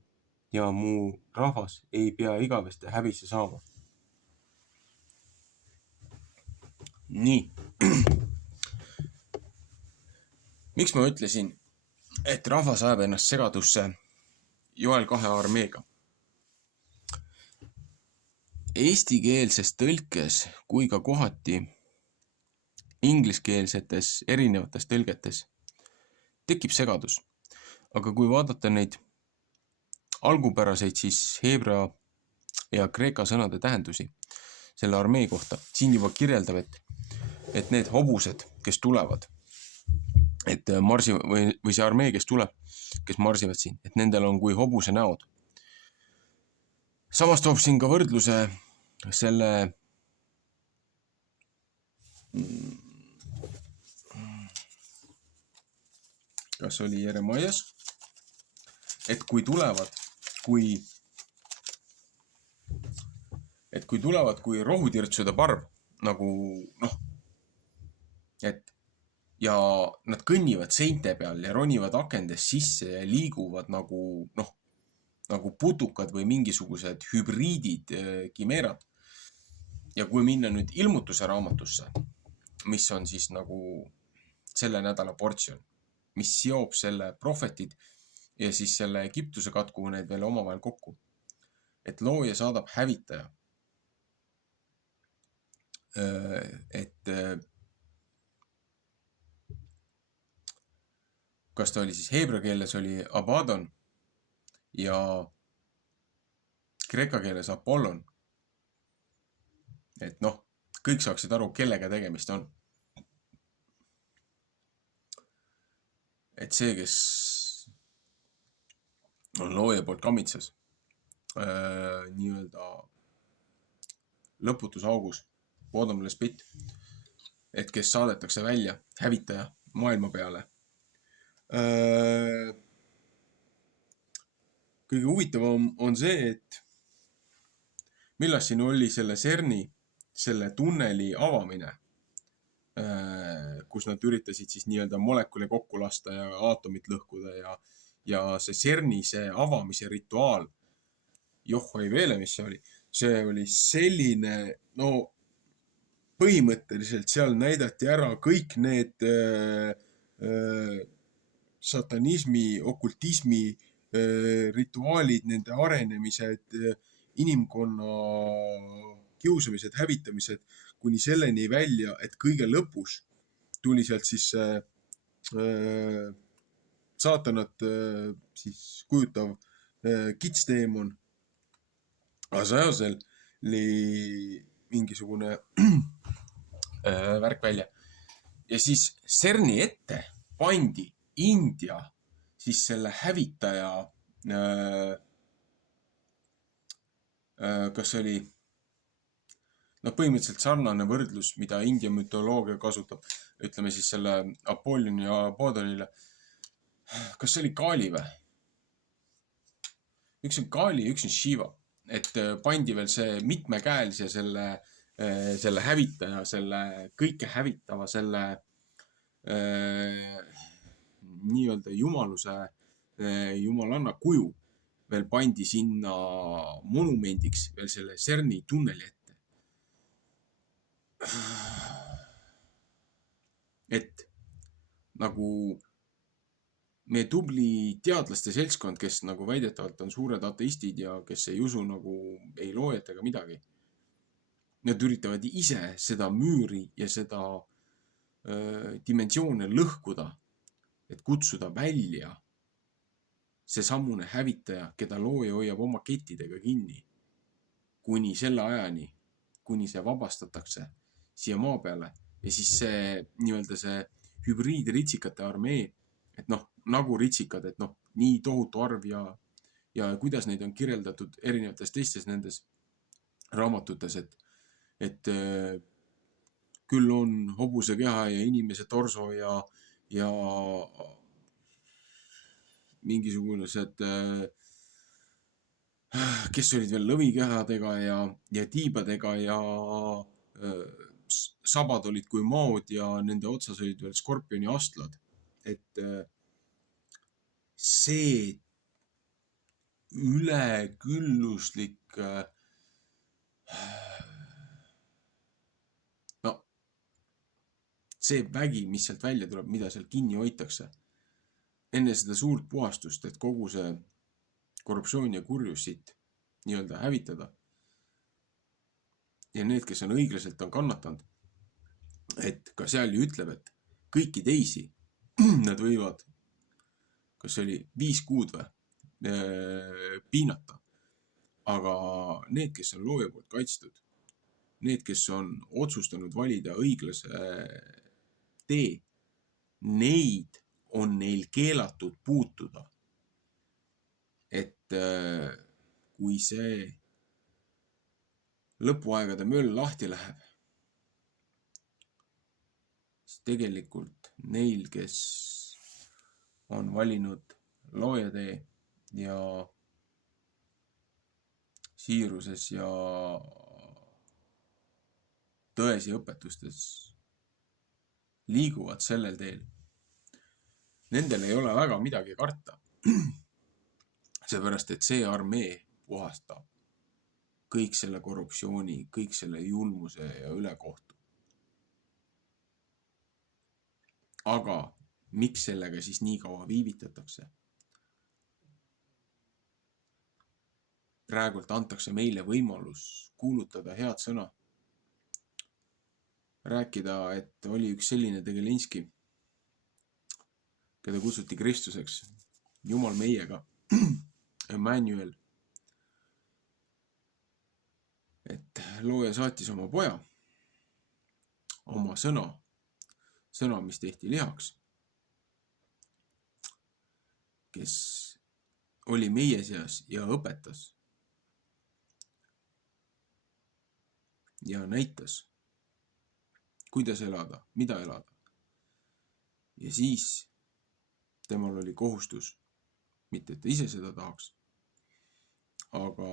ja mu rahvas ei pea igavesti häbisse saama. Nii. Miks ma ütlesin, et rahvas ajab ennast segadusse Joel 2 armeega? Eestikeelses tõlkes kui ka kohati ingliskeelsetes erinevates tõlgetes tekib segadus. Aga kui vaadata neid algupäraseid, siis heebrea ja kreeka sõnade tähendusi selle armee kohta, siin juba kirjeldab, et need hobused, kes tulevad, et või see armee, kes tuleb, kes marsivad siin, et nendel on kui hobuse näod. Samas toob siin ka võrdluse selle kas oli Jeremias, et kui tulevad kui rohutirtsude parv, nagu ja nad kõnnivad seinte peal ja ronivad akendest sisse ja liiguvad nagu putukad või mingisugused hübriidid, kimeerad. Ja kui minna nüüd ilmutuse raamatusse, mis on siis nagu selle nädala portsjon, mis seob selle prohvetid ja siis selle Egiptuse katku need veel omavahel kokku, et looja saadab hävitaja. Et kas ta oli siis heebrea keeles oli Abaddon ja kreeka keeles Apollon. Et kõik saaksid aru, kellega tegemist on. Et see, kes on looja poolt kammitsas nii-öelda lõputus augus, bottomless pit, et kes saadetakse välja hävitaja maailma peale. Kõige huvitavam on see, et millal siin oli selle CERN-i, selle tunneli avamine, kus nad üritasid siis nii-öelda molekule kokku lasta ja aatomit lõhkuda ja see CERN-i see avamise rituaal, johhoi veele, mis see oli selline, no põhimõtteliselt seal näidati ära kõik need satanismi, okultismi rituaalid, nende arenemised, inimkonna kiusamised, hävitamised, kuni selleni välja, et kõige lõpus tuli sealt siis saatanat siis kujutav kitsteemon Azazel mingisugune värk välja. Ja siis CERN-i ette pandi India siis selle hävitaja, kas oli, no põhimõtteliselt sarnane võrdlus, mida India mütoloogia kasutab, ütleme siis selle Apolloni ja Apodolile. Kas see oli Kali või? Üks on Kali, üks on Shiva. Et pandi veel see mitmekäelise selle hävitaja, selle kõike hävitava, selle nii-öelda jumaluse, jumalanna kuju veel pandi sinna monumendiks veel selle CERN-i tunneli ette. Et nagu meie tubli teadlaste seltskond, kes nagu väidetavalt on suured ateistid ja kes ei usu nagu ei loojet ega midagi. Nad üritavad ise seda müüri ja seda dimensioone lõhkuda, et kutsuda välja see sammune hävitaja, keda looja hoiab oma kettidega kinni. Kuni selle ajani, kuni see vabastatakse siia maa peale ja siis see nii-öelda see hübriidritsikate armee, et noh, nagu ritsikad, et noh, nii tohutu arv ja kuidas neid on kirjeldatud erinevates teistes nendes raamatutes, et küll on hobuse keha ja inimese torso ja mingisugused, kes olid veel lõvikehadega ja tiibadega ja sabad olid kui maod ja nende otsas olid veel skorpioni astlad. Et see ülekülluslik, no see vägi, mis sealt välja tuleb, mida seal kinni hoitakse, enne seda suurt puhastust, et kogu see korruptsioon ja kurjus siit nii-öelda hävitada. Ja need, kes on õiglaselt on kannatanud, et ka seal ju ütleb, et kõiki teisi nad võivad, kas see oli 5 kuud või, piinata. Aga need, kes on looja poolt kaitstud, need, kes on otsustanud valida õiglase tee, neid on neil keelatud puutuda. Et kui see lõpuaegade möll lahti läheb, siis tegelikult neil, kes on valinud looja tee ja siiruses ja tões ja õpetustes liiguvad sellel teel, nendel ei ole väga midagi karta. Seepärast, et see armee puhastab kõik selle korruptsiooni, kõik selle julmuse ja ülekohtu. Aga miks sellega siis nii kaua viivitatakse? Praegult antakse meile võimalus kuulutada head sõna. Rääkida, et oli üks selline Tegelinski, keda kutsuti Kristuseks, Jumal meiega, Emmanuel. Et looja saatis oma poja, oma sõna, mis tehti lihaks, kes oli meie seas ja õpetas ja näitas, kuidas elada, mida elada. Ja siis temal oli kohustus, mitte et ta ise seda tahaks, aga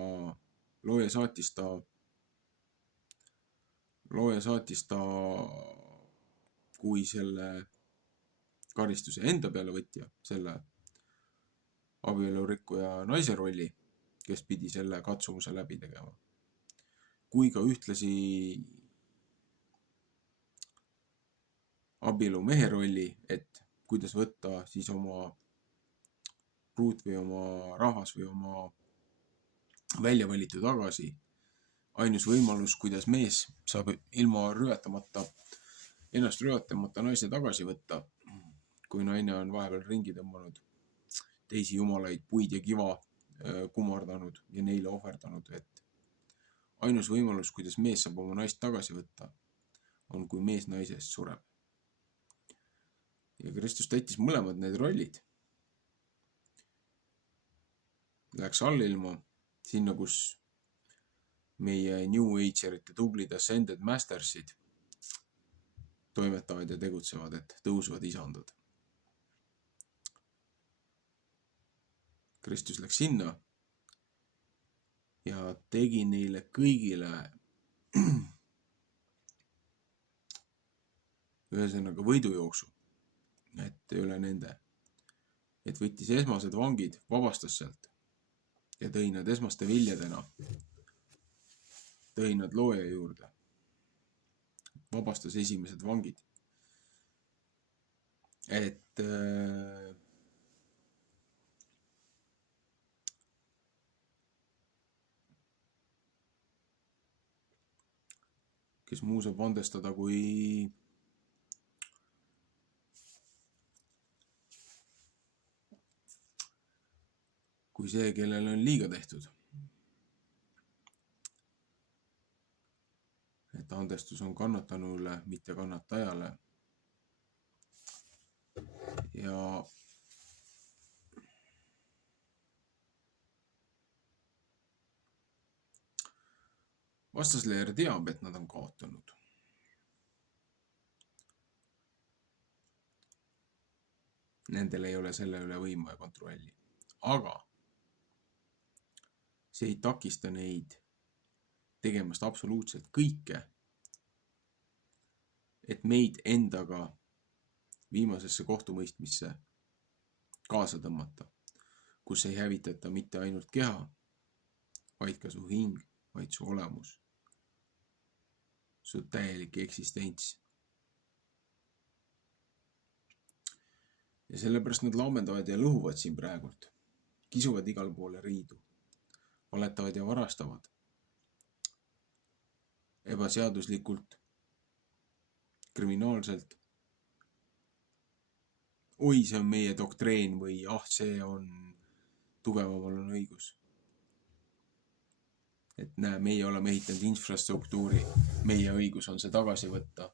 looja saatis ta kui selle karistuse enda peale võtja, selle abielurikkuja naise rolli, kes pidi selle katsumuse läbi tegema. Kui ka ühtlasi abielu mehe rolli, et kuidas võtta siis oma pruut või oma rahvas või oma välja valitu tagasi. Ainus võimalus, kuidas mees saab ilma ennast rüvetamata naise tagasi võtta, kui naine on vahepeal ringi tõmmanud, teisi jumalaid, puid ja kiva kummardanud ja neile ohverdanud, et ainus võimalus, kuidas mees saab oma naist tagasi võtta, on kui mees naise eest sureb. Ja Kristus täitis mõlemad need rollid. Läks allilma sinna, kus meie New Agerite tublid Ascended Mastersid toimetavad ja tegutsevad, et tõusvad isandad. Kristus läks sinna ja tegi neile kõigile ühesõnaga võidujooksu, et üle nende, et võttis esmased vangid, vabastas sealt ja tõi nad esmaste viljadena, tõi nad looja juurde, vabastas esimesed vangid. Et kes muu saab andestada kui see, kellele on liiga tehtud. Et andestus on kannatanule, mitte kannatajale. Ja vastasleer teab, et nad on kaotanud. Nendel ei ole selle üle võimu ja kontrolli. Aga see ei takista neid tegemast absoluutselt kõike, et meid endaga viimasesse kohtumõistmisse kaasa tõmmata, kus ei hävitata mitte ainult keha, vaid ka su hing, vaid su olemus, su täielik eksistents. Ja sellepärast nad laamendavad ja lõhuvad siin praegult, kisuvad igal poole riidu, valetavad ja varastavad, ebaseaduslikult, kriminaalselt. Oi, see on meie doktreen või see on tugevamal on õigus. Et näe, meie oleme ehitanud infrastruktuuri, meie õigus on see tagasi võtta.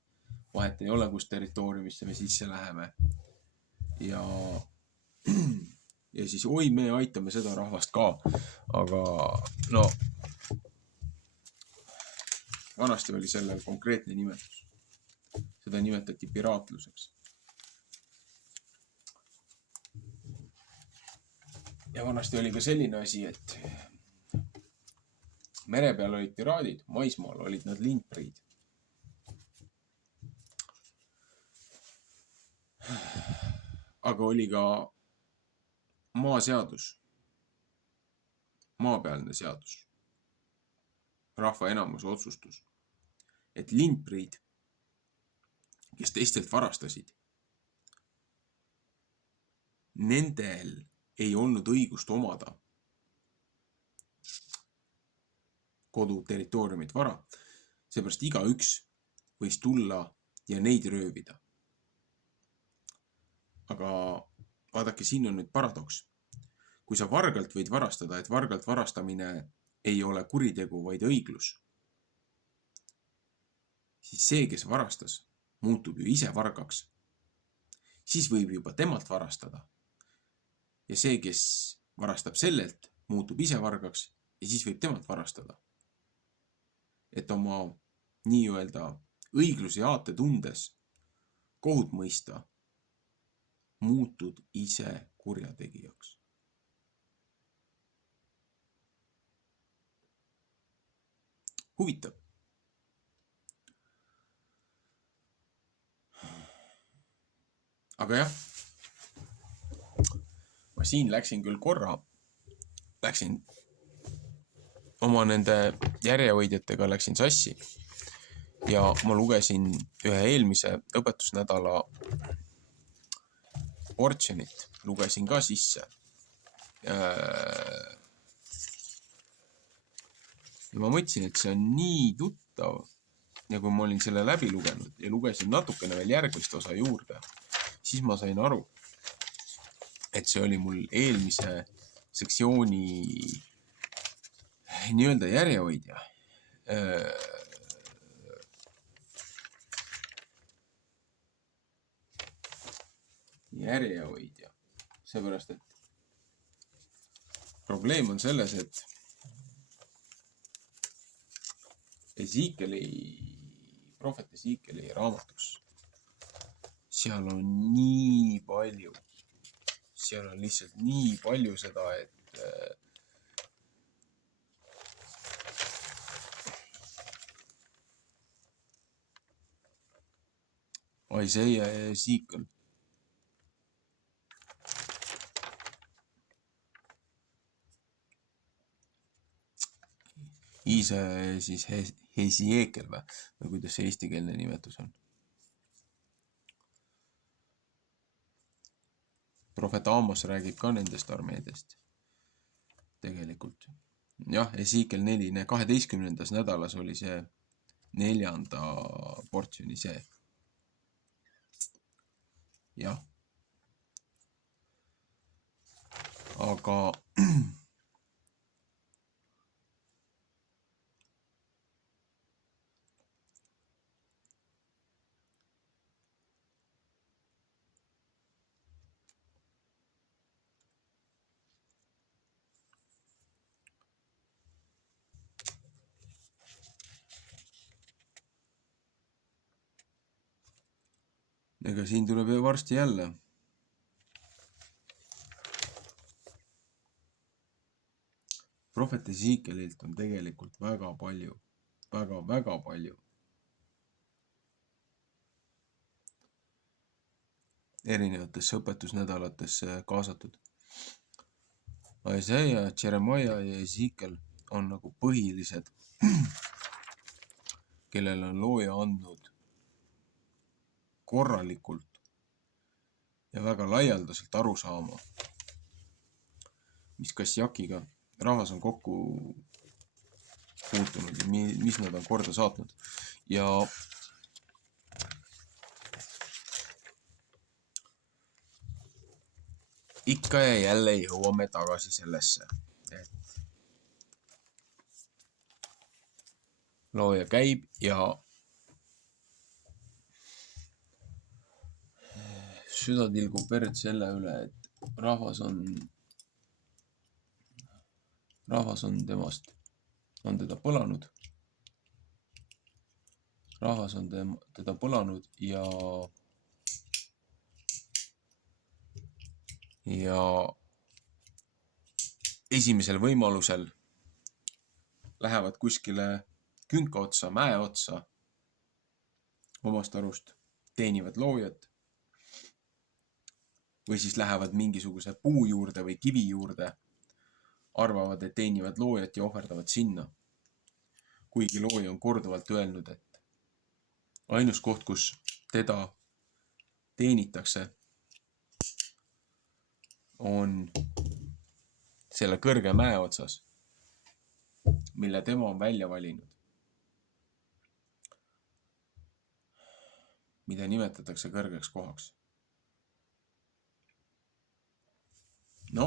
Vahet ei ole, kus territooriumisse me sisse läheme. Ja siis oi, me aitame seda rahvast ka, aga no vanasti oli sellel konkreetne nimetus. Seda nimetati piraatluseks. Ja vanasti oli ka selline asi, et mere peal olid piraadid, maismaal olid nad lindpriid. Aga oli ka maaseadus, maapealne seadus, rahva enamuse otsustus, et lindpriid, kes teistelt varastasid, nendel ei olnud õigust omada kodu territooriumit vara, seepärast igaüks võis tulla ja neid röövida. Aga vaadake, siin on nüüd paradoks. Kui sa vargalt võid varastada, et vargalt varastamine ei ole kuritegu, vaid õiglus, siis see, kes varastas, muutub ju ise vargaks. Siis võib juba temalt varastada. Ja see, kes varastab sellelt, muutub ise vargaks ja siis võib temalt varastada. Et oma nii-öelda õigluse jaate tundes kohut mõista, muutud ise kurjategijaks. Huvitav. Aga jah, ma siin läksin oma nende järjehoidjatega läksin sassi ja ma lugesin ühe eelmise õpetusnädala portsjonit, lugesin ka sisse. Ja ma mõtlesin, et see on nii tuttav ja kui ma olin selle läbi lugenud ja lugesin natukene veel järgmist osa juurde, siis ma sain aru, et see oli mul eelmise sektsiooni nii-öelda järjehoidja. Järjehoidja. Seepärast, et probleem on selles, et prohvet Ezekieli raamatus, seal on nii palju, seal on lihtsalt nii palju seda, et Isaiah ja Ezekiel. Siis Hesiekel või kuidas see eestikeelne nimetus on. Prohvet Aamos räägib ka nendest armeedest. Tegelikult. Jah, Ezekiel 4, 12. nädalas oli see 4. portsjoni see. Jah. Aga ega siin tuleb varsti jälle. Prohvet Ezekielilt on tegelikult väga palju, väga palju erinevatesse õpetusnädalatesse kaasatud. Isaiah, Jeremiah ja Ezekiel on nagu põhilised, kellele on looja andnud korralikult ja väga laialdaselt aru saama, mis Kasjakiga rahvas on kokku puutunud ja mis nad on korda saatnud. Ja ikka ja jälle jõuame tagasi sellesse, et looja käib ja süda tilgub verd selle üle, et rahvas on teda põlanud. Rahvas on teda põlanud ja esimesel võimalusel lähevad kuskile künka otsa, mäe otsa omast arust, teenivad loojat või siis lähevad mingisuguse puu juurde või kivi juurde, arvavad, et teenivad loojat ja ohverdavad sinna. Kuigi looja on korduvalt öelnud, et ainus koht, kus teda teenitakse, on selle kõrge mäe otsas, mille tema on välja valinud, mida nimetatakse kõrgeks kohaks. No,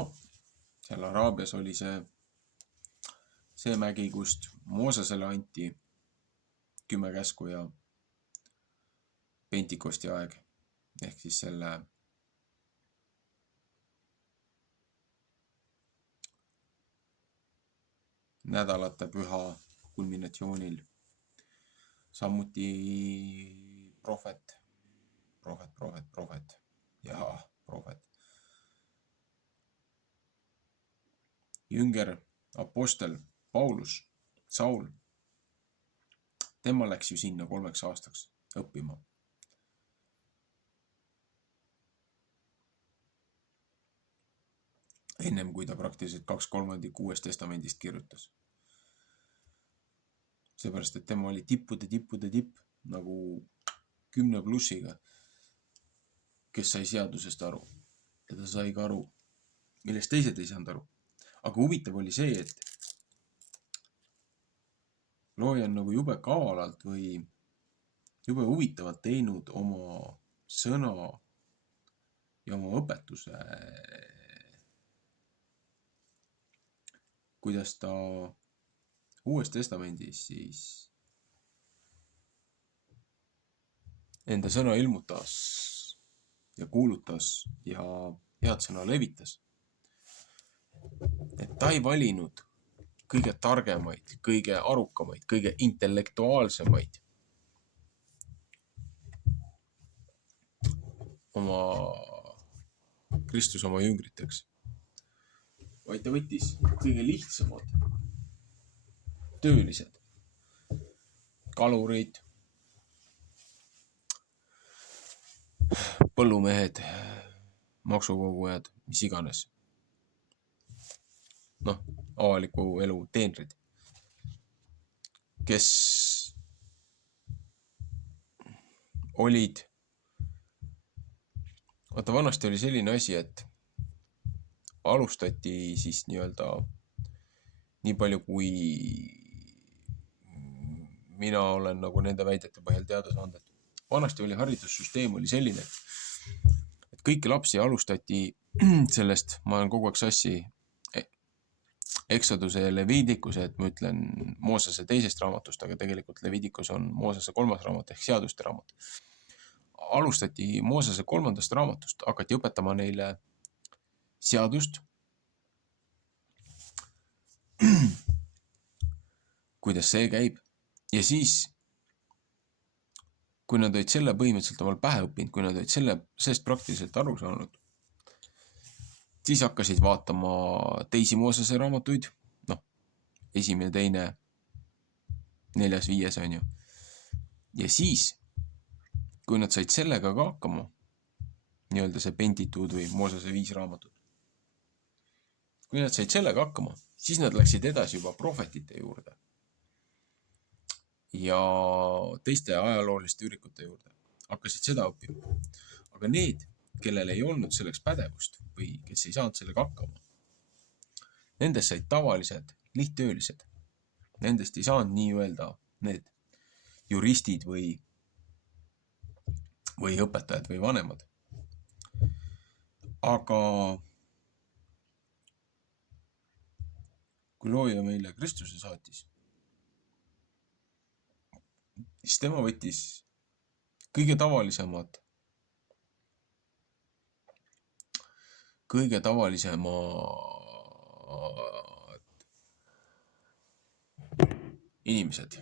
seal Araabias oli see mägi, kust Moosesele anti 10 käsku ja Pentikosti aeg, ehk siis selle nädalate püha kulminatsioonil samuti prohvet ja prohvet. Jünger, apostel Paulus, Saul, tema läks ju sinna 3 aastaks õppima. Ennem kui ta praktiliselt 2/3 Uuest Testamendist kirjutas. Seepärast, et tema oli tippude tipp nagu 10+, kes sai seadusest aru. Ja ta sai ka aru, millest teised ei saanud aru. Aga huvitav oli see, et looja on nagu jube kavalalt või jube huvitavalt teinud oma sõna ja oma õpetuse, kuidas ta Uues Testamendis siis enda sõna ilmutas ja kuulutas ja head sõna levitas. Et ta ei valinud kõige targemaid, kõige arukamaid, kõige intellektuaalsemaid Kristus oma jüngriteks, vaid ta võttis kõige lihtsamad töölised, kalurid, põllumehed, maksukogujad, mis iganes. Avaliku elu teenrid, kes olid, vanasti oli selline asi, et alustati siis nii palju, kui mina olen nagu nende väidete põhjal teada saanud, et vanasti oli haridussüsteem oli selline, et kõiki lapsi alustati sellest, ma olen kogu aeg sassi Exoduse ja Leviidikuse, et ma ütlen Moosese 2. raamatust, aga tegelikult Leviidikus on Moosese 3. raamat ehk seaduste raamat. Alustati Moosese 3. raamatust, hakati õpetama neile seadust, kuidas see käib, ja siis, kui nad olid selle põhimõtteliselt omal pähe õppinud, kui nad olid sellest praktiliselt aru saanud, siis hakkasid vaatama teisi Moosese raamatuid, 1., 2., 4., 5. on ju. Ja siis, kui nad said sellega ka hakkama, nii-öelda see Pentituud või Moosese 5 raamatut, kui nad said sellega hakkama, siis nad läksid edasi juba prohvetite juurde ja teiste ajalooliste ürikute juurde, hakkasid seda õppima. Aga need, kellel ei olnud selleks pädevust või kes ei saanud sellega hakkama, nendest said tavalised lihttöölised. Nendest ei saanud nii-öelda need juristid või õpetajad või vanemad. Aga kui looja meile Kristuse saatis, siis tema võttis kõige tavalisemad inimesed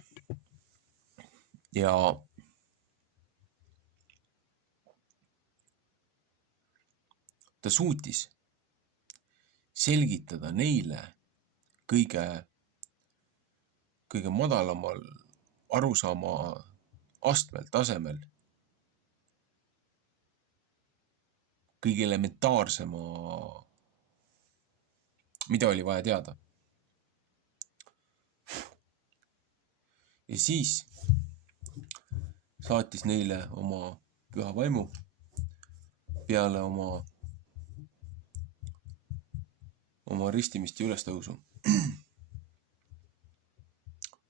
ja ta suutis selgitada neile kõige madalamal arusaama astmel, tasemel, kõige elementaarsema, mida oli vaja teada. Ja siis saatis neile oma püha vaimu peale oma ristimist ja ülestõusu.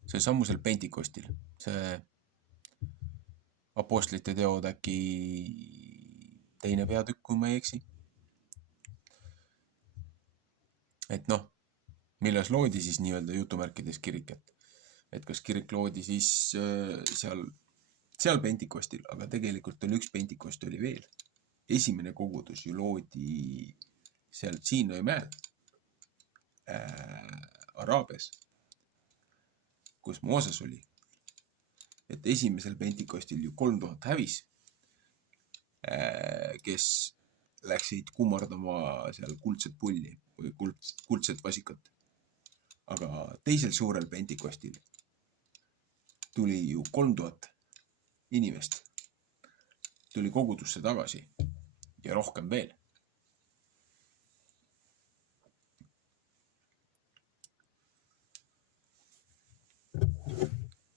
See sammusel Pentikostil, see apostlite teod äkki 2. peatükk, kui ma ei eksi. Et milles loodi siis nii-öelda jutumärkides kirik, et kas kirik loodi siis seal Pentikostil, aga tegelikult oli üks Pentikost oli veel. Esimene kogudus ju loodi sealt Siinai mäel, Araabias, kus Mooses oli. et esimesel Pentikostil ju 3000 hävis, kes läksid kummardama seal kuldset pulli või kuldset vasikat. Aga teisel suurel Pentikostil tuli ju 3000 inimest, tuli kogudusse tagasi ja rohkem veel.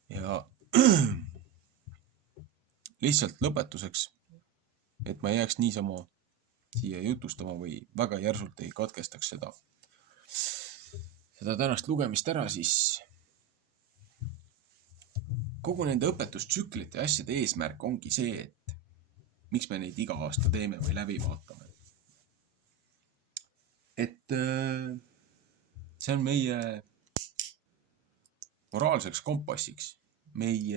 Ja lihtsalt lõpetuseks, et ma jääks niisama siia jutustama või väga järsult ei katkestaks seda tänast lugemist ära, siis kogu nende õpetustsüklite ja asjade eesmärk ongi see, et miks me neid iga aasta teeme või läbi vaatame. Et see on meie moraalseks kompassiks, meie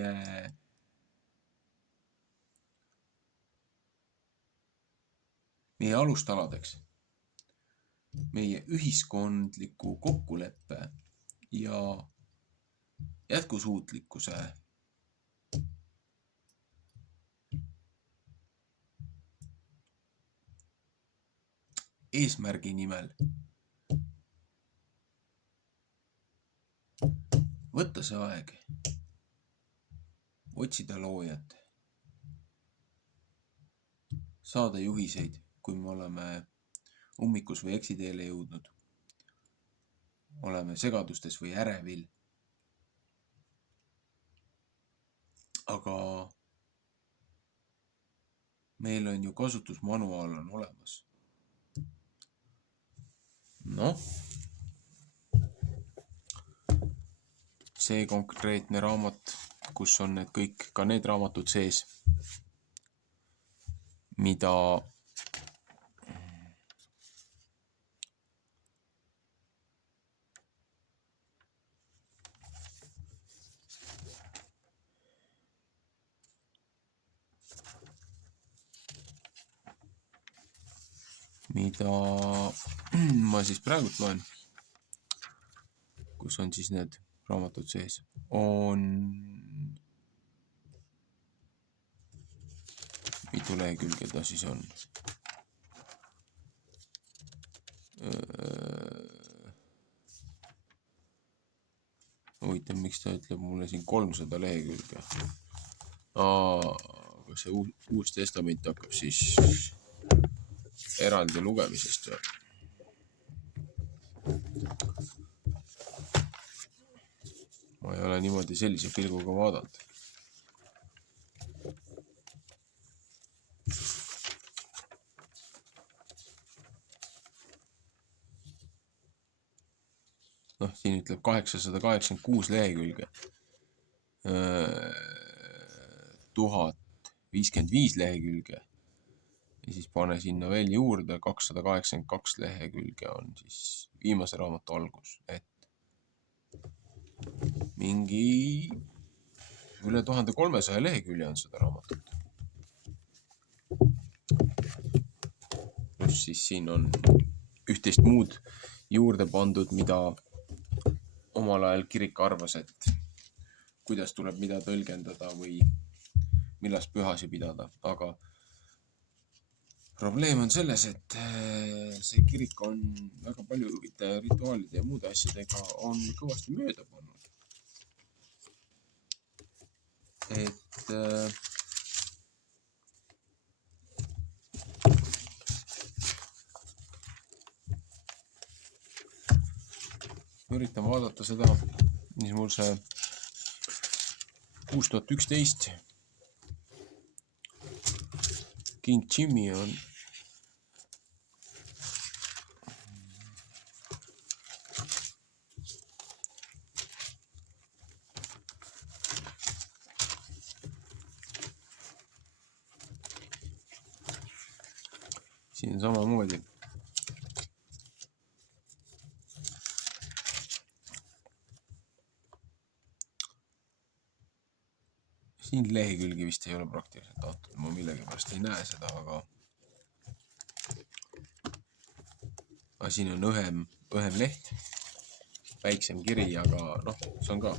alustaladeks, meie ühiskondliku kokkuleppe ja jätkusuutlikkuse eesmärgi nimel võtta see aeg, otsida loojat, saada juhiseid, kui me oleme ummikus või eksiteele jõudnud, oleme segadustes või ärevil. Aga meil on ju kasutusmanuaal on olemas. Noh, see konkreetne raamat, kus on need kõik, ka need raamatud sees, mida ma siis praegult loen, kus on siis need raamatud sees, on mitu lehekülge ta siis on. Huvitav, miks ta ütleb mulle siin 300 lehekülge. Aga see uus testament hakkab siis eraldi lugemisest või? Ma ei ole niimoodi sellise pilguga vaadanud. Noh, siin ütleb 886 lehekülge. 1055 lehekülge. Ja siis pane sinna veel juurde 282 lehekülge on siis viimase raamatu algus, et mingi üle 1300 lehekülje on seda raamatut. Pluss siis siin on üht-teist muud juurde pandud, mida omal ajal kirik arvas, et kuidas tuleb mida tõlgendada või millast pühasi pidada, aga probleem on selles, et see kirik on väga paljude rituaalide ja muude asjadega on kõvasti mööda pannud. Et üritan vaadata seda, mis mul see 6011 King Jimmy on. Siin samamoodi. Siin lehekülgi vist ei ole praktiliselt antud, ma millegipärast ei näe seda, aga siin on õhem leht, väiksem kiri, aga noh, see on ka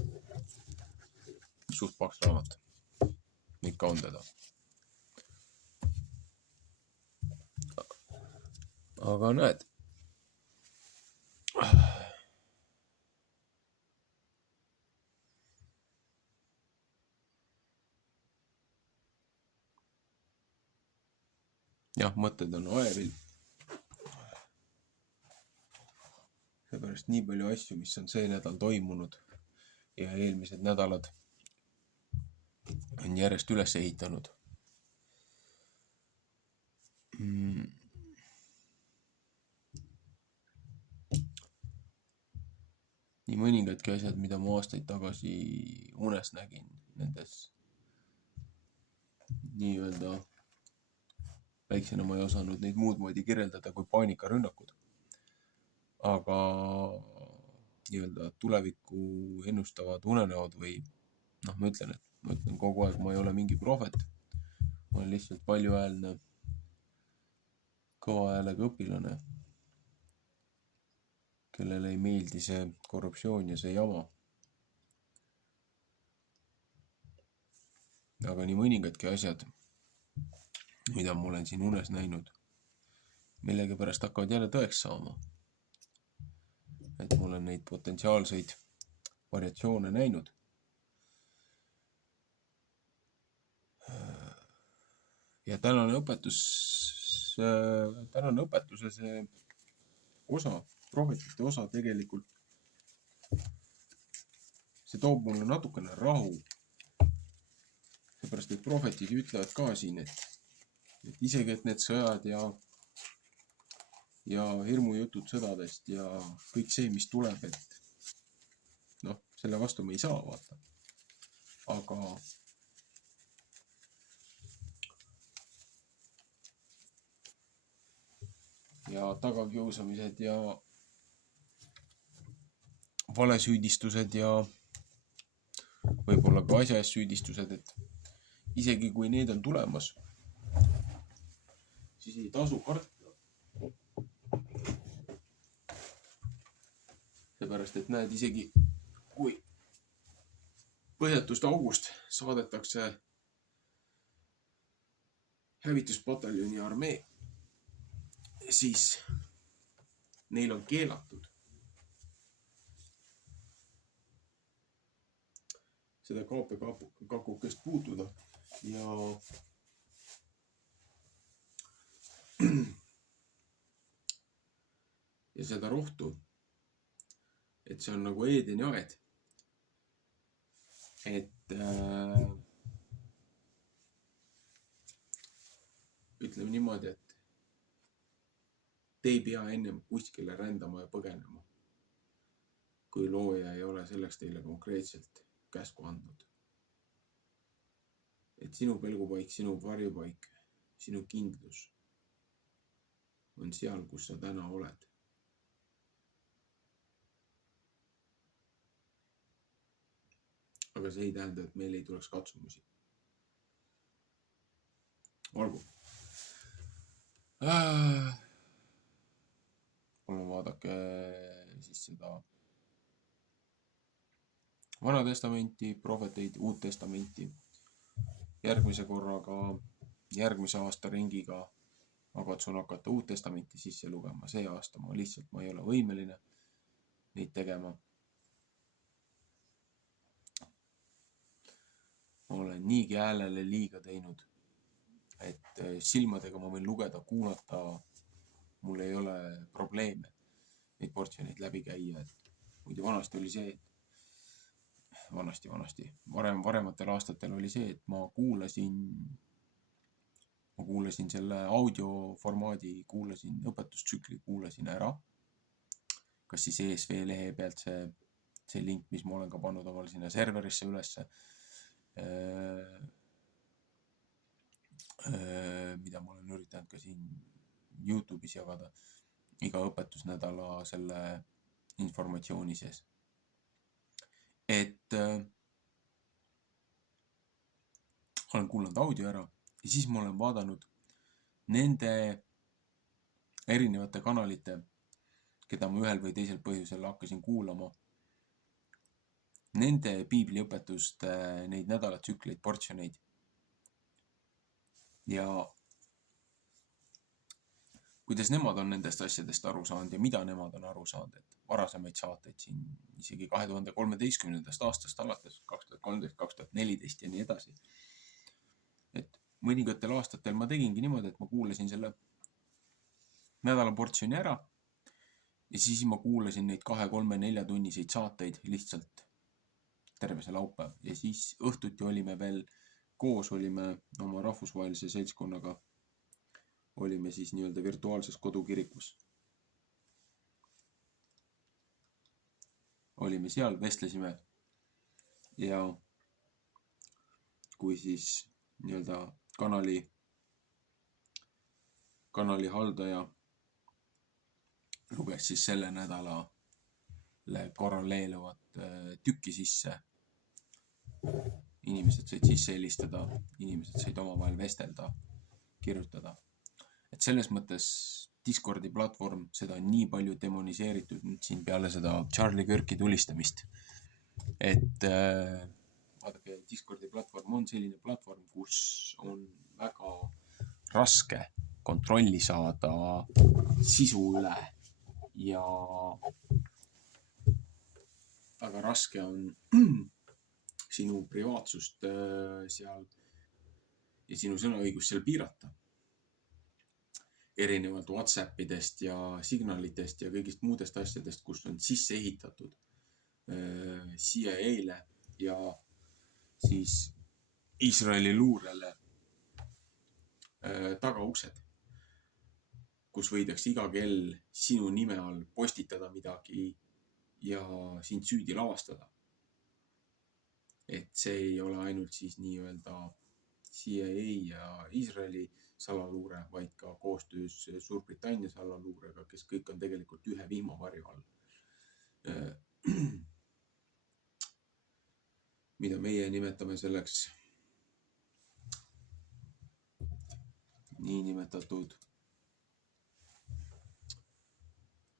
suht paks raamat. ka on teda. Aga näed. Jah, mõtted on aevil. Seepärast nii palju asju, mis on see nädal toimunud ja eelmised nädalad on järjest üles ehitanud. Nii mõningadki asjad, mida ma aastaid tagasi unes nägin, nendes nii-öelda väiksena ma ei osanud neid muud moodi kirjeldada kui paanikarünnakud. Aga nii-öelda tulevikku ennustavad unenäod või ma ütlen kogu aeg, ma ei ole mingi prohvet. Ma olen lihtsalt paljuhäälne, kõva häälega õpilane, kellele ei meeldi see korruptsioon ja see jama. Aga nii mõningadki asjad, mida ma olen siin unes näinud, millegipärast hakkavad jälle tõeks saama. Et ma olen neid potentsiaalseid variatsioone näinud. Ja tänane õpetuse see osa, prohvetite osa tegelikult, see toob mulle natukene rahu. Seepärast, et prohvetid ütlevad ka siin, et isegi, et need sõjad ja hirmujutud sõdadest ja kõik see, mis tuleb, et selle vastu me ei saa vaata. Aga ja tagakiusamised ja valesüüdistused ja võib-olla ka asja eest süüdistused, et isegi kui need on tulemas, siis ei tasu karta. Seepärast, et näed, isegi kui põhjatust august saadetakse hävituspataljoni armee, siis neil on keelatud seda kaapekakukest puutuda ja seda rohtu, et see on nagu Eedeni aed. Et ütleme niimoodi, et te ei pea ennem kuskile rändama ja põgenema, kui looja ei ole selleks teile konkreetselt käsku andnud. Et sinu pelgupaik, sinu varjupaik, sinu kindlus on seal, kus sa täna oled. Aga see ei tähenda, et meil ei tuleks katsumusi. Olgu. Vaadake siis seda Vana testamenti, prohveteid, Uut testamenti. Järgmise korraga, järgmise aasta ringiga ma katsun hakata Uut testamenti sisse lugema. See aasta ma ei ole võimeline neid tegema. Ma olen niigi häälele liiga teinud, et silmadega ma võin lugeda, kuulata, mul ei ole probleeme neid portsjoneid läbi käia. Muidu vanasti oli see, et varematel aastatel oli see, et ma kuulasin selle audioformaadi, kuulasin õpetustsükli, kuulasin ära. Kas siis ESV lehe pealt see link, mis ma olen ka pannud omal sinna serverisse ülesse, mida ma olen üritanud ka siin YouTube'is jagada iga õpetusnädala selle informatsiooni sees. Et olen kuulanud audio ära ja siis ma olen vaadanud nende erinevate kanalite, keda ma ühel või teisel põhjusel hakkasin kuulama, nende piibliõpetuste neid nädalatsükleid, portsjoneid ja kuidas nemad on nendest asjadest aru saanud ja mida nemad on aru saanud, et varasemaid saateid siin isegi 2013. aastast alates, 2013, 2014 ja nii edasi. Et mõningatel aastatel ma tegingi niimoodi, et ma kuulasin selle nädalaportsjoni ära ja siis ma kuulasin neid 2, 3, 4 tunniseid saateid lihtsalt terve see laupäev ja siis õhtuti olime veel koos, olime oma rahvusvahelise seltskonnaga, olime siis nii-öelda virtuaalses kodukirikus. Olime seal, vestlesime ja kui siis nii-öelda kanali haldaja luges siis selle nädalale korraleeluvat tükki sisse. Inimesed said sisse helistada, inimesed said omavahel vestelda, kirjutada. Et selles mõttes Discordi platvorm, seda on nii palju demoniseeritud nüüd siin peale seda Charlie Kirki tulistamist. Et vaadake, Discordi platvorm on selline platvorm, kus on väga raske kontrolli saada sisu üle ja väga raske on sinu privaatsust seal ja sinu sõnaõigust seal piirata. Erinevalt WhatsAppidest ja signalitest ja kõigist muudest asjadest, kus on sisse ehitatud CIA-le ja siis Iisraeli luurele tagauksed, kus võidakse iga kell sinu nime all postitada midagi ja sind süüdi lavastada. Et see ei ole ainult siis nii-öelda CIA ja Iisraeli salaluure, vaid ka koostöös Suurbritannia salaluurega, kes kõik on tegelikult ühe vihmavarju all. Mida meie nimetame selleks niinimetatud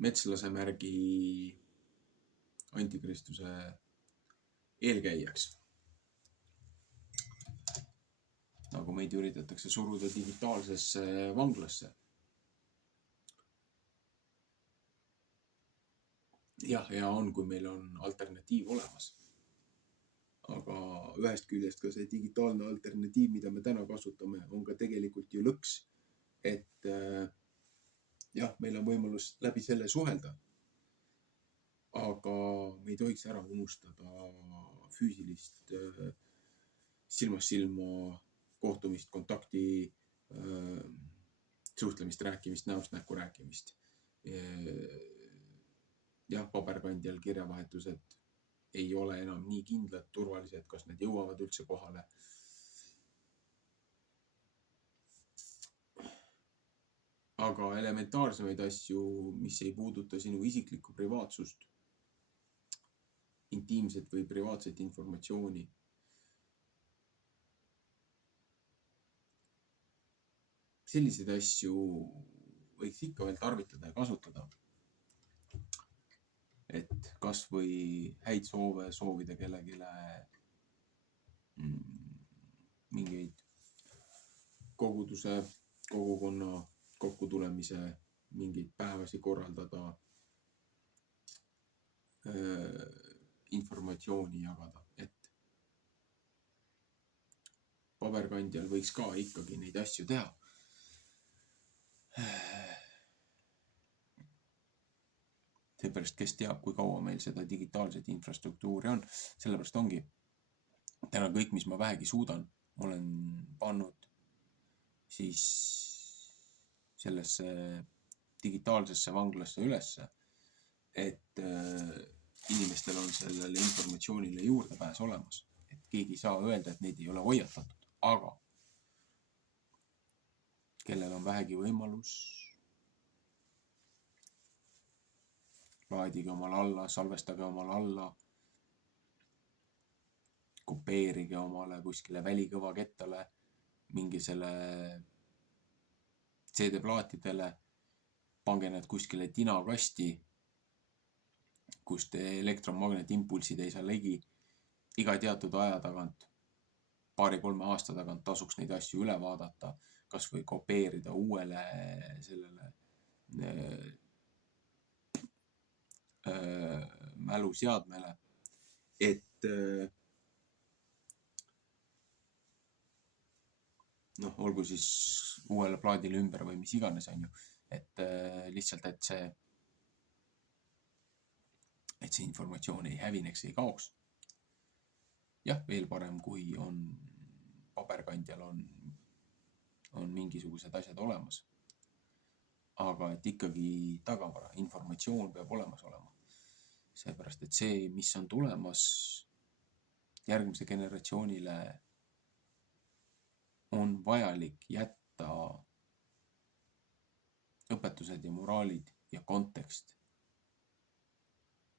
metslasemärgi antikristuse eelkäijaks. Nagu meid üritatakse suruda digitaalsesse vanglasse. Jah, hea on, kui meil on alternatiiv olemas. Aga ühest küljest ka see digitaalne alternatiiv, mida me täna kasutame, on ka tegelikult ju lõks. Et jah, meil on võimalus läbi selle suhelda. Aga me ei tohiks ära unustada füüsilist silmast silma kohtumist, kontakti, suhtlemist, rääkimist, näost näkku rääkimist. Jah, paberkandjal kirjavahetused ei ole enam nii kindlad, turvalised, kas need jõuavad üldse kohale. Aga elementaarsemaid asju, mis ei puuduta sinu isiklikku privaatsust, intiimset või privaatset informatsiooni, selliseid asju võiks ikka veel tarvitada ja kasutada. Et kas või häid soove soovida kellegile mingeid koguduse, kogukonna kokkutulemise, mingeid päevasi korraldada, informatsiooni jagada, et paberkandjal võiks ka ikkagi neid asju teha. Seepärast, kes teab, kui kaua meil seda digitaalset infrastruktuuri on, sellepärast ongi täna kõik, mis ma vähegi suudan, olen pannud siis sellesse digitaalsesse vanglasse ülesse, et inimestel on sellele informatsioonile juurdepääs olemas, et keegi ei saa öelda, et neid ei ole hoiatatud, aga kellel on vähegi võimalus, laadige omal alla, salvestage omal alla, kopeerige omale kuskile välikõvakettale, mingi selle CD-plaatidele, pange need kuskile tinakasti, kust elektromagnetimpulsid ei saa ligi, iga teatud aja tagant 2-3 aasta tagant tasuks neid asju üle vaadata, kas või kopeerida uuele sellele mäluseadmele, et olgu siis uuele plaadile ümber või mis iganes, on ju, et lihtsalt, et see informatsioon ei hävineks, ei kaoks. Jah, veel parem, kui on paberkandjal on mingisugused asjad olemas. Aga et ikkagi tagavara, informatsioon peab olemas olema. Seepärast, et see, mis on tulemas järgmise generatsioonile, on vajalik jätta õpetused ja moraalid ja kontekst.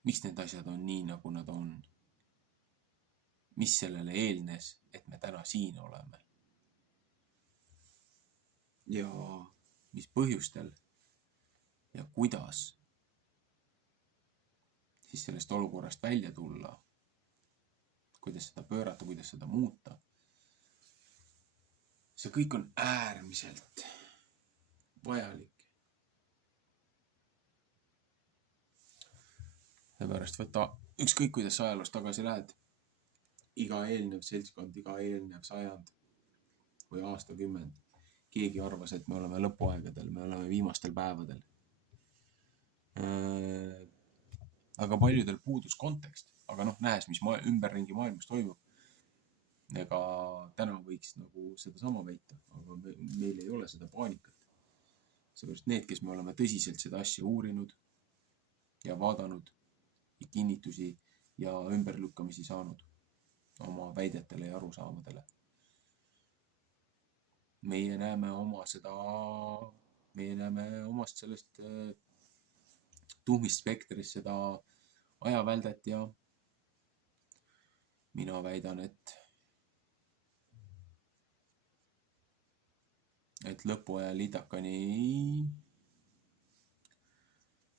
Miks need asjad on nii, nagu nad on? Mis sellele eelnes, et me täna siin oleme? Ja mis põhjustel ja kuidas siis sellest olukorrast välja tulla? Kuidas seda pöörata, kuidas seda muuta? See kõik on äärmiselt vajalik. Seepärast võtta ükskõik, kuidas sa ajaloos tagasi lähed. Iga eelnev seltskond, iga eelnev sajand või aastakümmend. Keegi arvas, et me oleme lõpuaegadel, me oleme viimastel päevadel. Aga paljudel puudus kontekst. Aga nähes, mis ümberringi maailmas toimub. Ega täna võiks nagu seda sama väita, aga meil ei ole seda paanikat. Seepärast need, kes me oleme tõsiselt seda asja uurinud ja vaadanud ja kinnitusi ja ümberlükkamisi saanud oma väidetele ja arusaamadele. Meie näeme omast sellest tuhmist spektrist seda ajaväldet ja mina väidan, et lõpuaja lidakani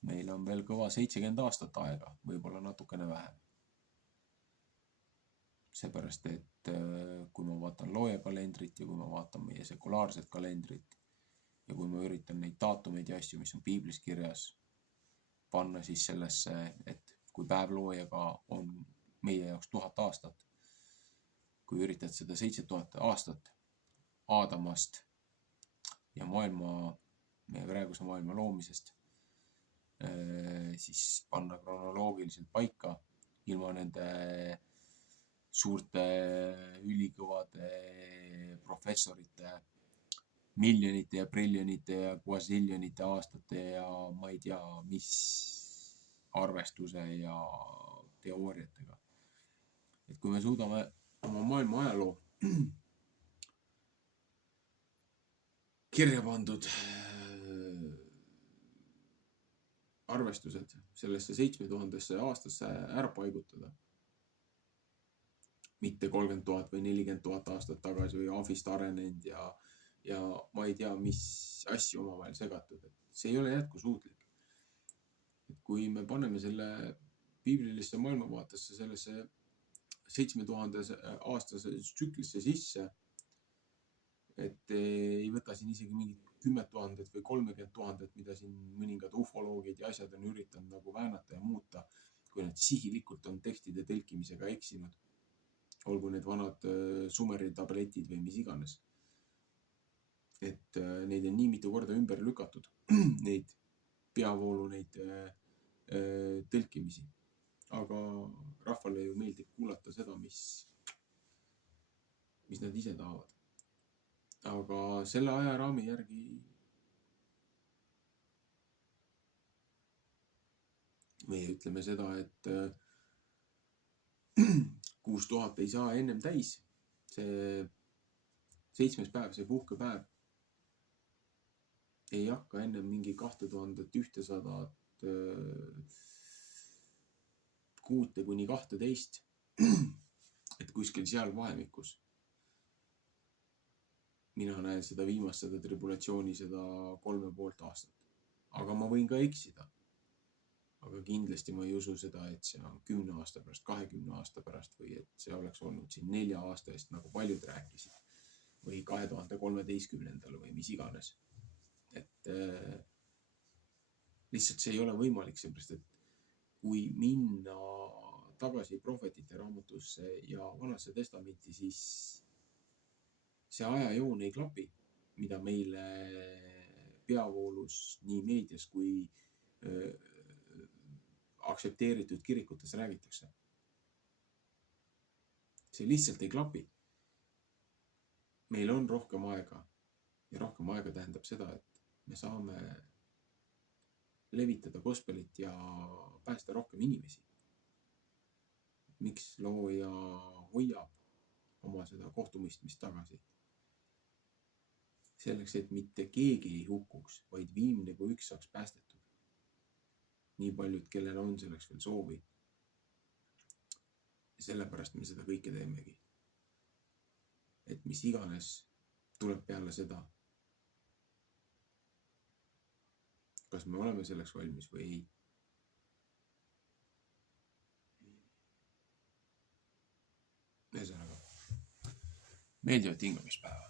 meil on veel kõva 70 aastat aega, võib-olla natukene vähem. Seepärast, et kui ma vaatan loojakalendrit ja kui ma vaatan meie sekulaarset kalendrit ja kui ma üritan neid daatumeid ja asju, mis on piiblis kirjas, panna siis sellesse, et kui päev loojaga on meie jaoks 1000 aastat, kui üritad seda 7000 aastat Aadamast ja meie praeguse maailma loomisest siis panna kronoloogiliselt paika ilma nende suurte ülikõvade professorite miljonite ja triljonite ja quasiljonite aastate ja ma ei tea, mis arvestuse ja teooriatega. Et kui me suudame oma maailma ajaloo kirja pandud arvestused sellesse 7000 aastasse ära paigutada. Mitte 30 000 või 40 000 aastat tagasi või ahvist arenenud ja ma ei tea, mis asju omavahel segatud. See ei ole jätkusuutlik. Et kui me paneme selle piiblilisse maailmavaatesse sellesse 7000 aastase tsüklisse sisse, et ei võta siin isegi mingit 10 000 või 30 000, mida siin mõningad ufoloogid ja asjad on üritanud nagu väänata ja muuta, kui nad sihilikult on tekstide tõlkimisega eksinud. Olgu need vanad Sumeri tabletid või mis iganes. Et neid on nii mitu korda ümber lükatud, neid peavoolu, neid tõlkimisi. Aga rahvale ju meeldib kuulata seda, mis nad ise tahavad. Aga selle ajaraami järgi meie ütleme seda, et 6000 ei saa ennem täis. See 7. päev, see puhkepäev ei hakka ennem mingi 2100 6 kuni 12, et kuskil seal vahemikus. Mina näen seda viimast, seda tribulatsiooni, seda 3,5 aastat. Aga ma võin ka eksida. Aga aga kindlasti ma ei usu seda, et see on 10 aasta pärast, 20 aasta pärast või et see oleks olnud siin 4 aasta eest, nagu paljud rääkisid või 2013. või mis iganes. Et lihtsalt see ei ole võimalik, seepärast et kui minna tagasi prohvetite raamatusse ja Vanasse Testamenti, siis see ajajoon ei klapi, mida meile peavoolus nii meedias kui aktsepteeritud kirikutes räägitakse. See lihtsalt ei klapi. Meil on rohkem aega ja rohkem aega tähendab seda, et me saame levitada gospelit ja päästa rohkem inimesi. Miks looja hoiab oma seda kohtumõistmist tagasi? Selleks, et mitte keegi ei hukkuks, vaid viimne kui üks saaks päästetud. Nii paljud, kellel on selleks veel soovi. Ja sellepärast me seda kõike teemegi. Et mis iganes tuleb peale seda, kas me oleme selleks valmis või ei. Ühesõnaga, meeldivat hingamispäeva.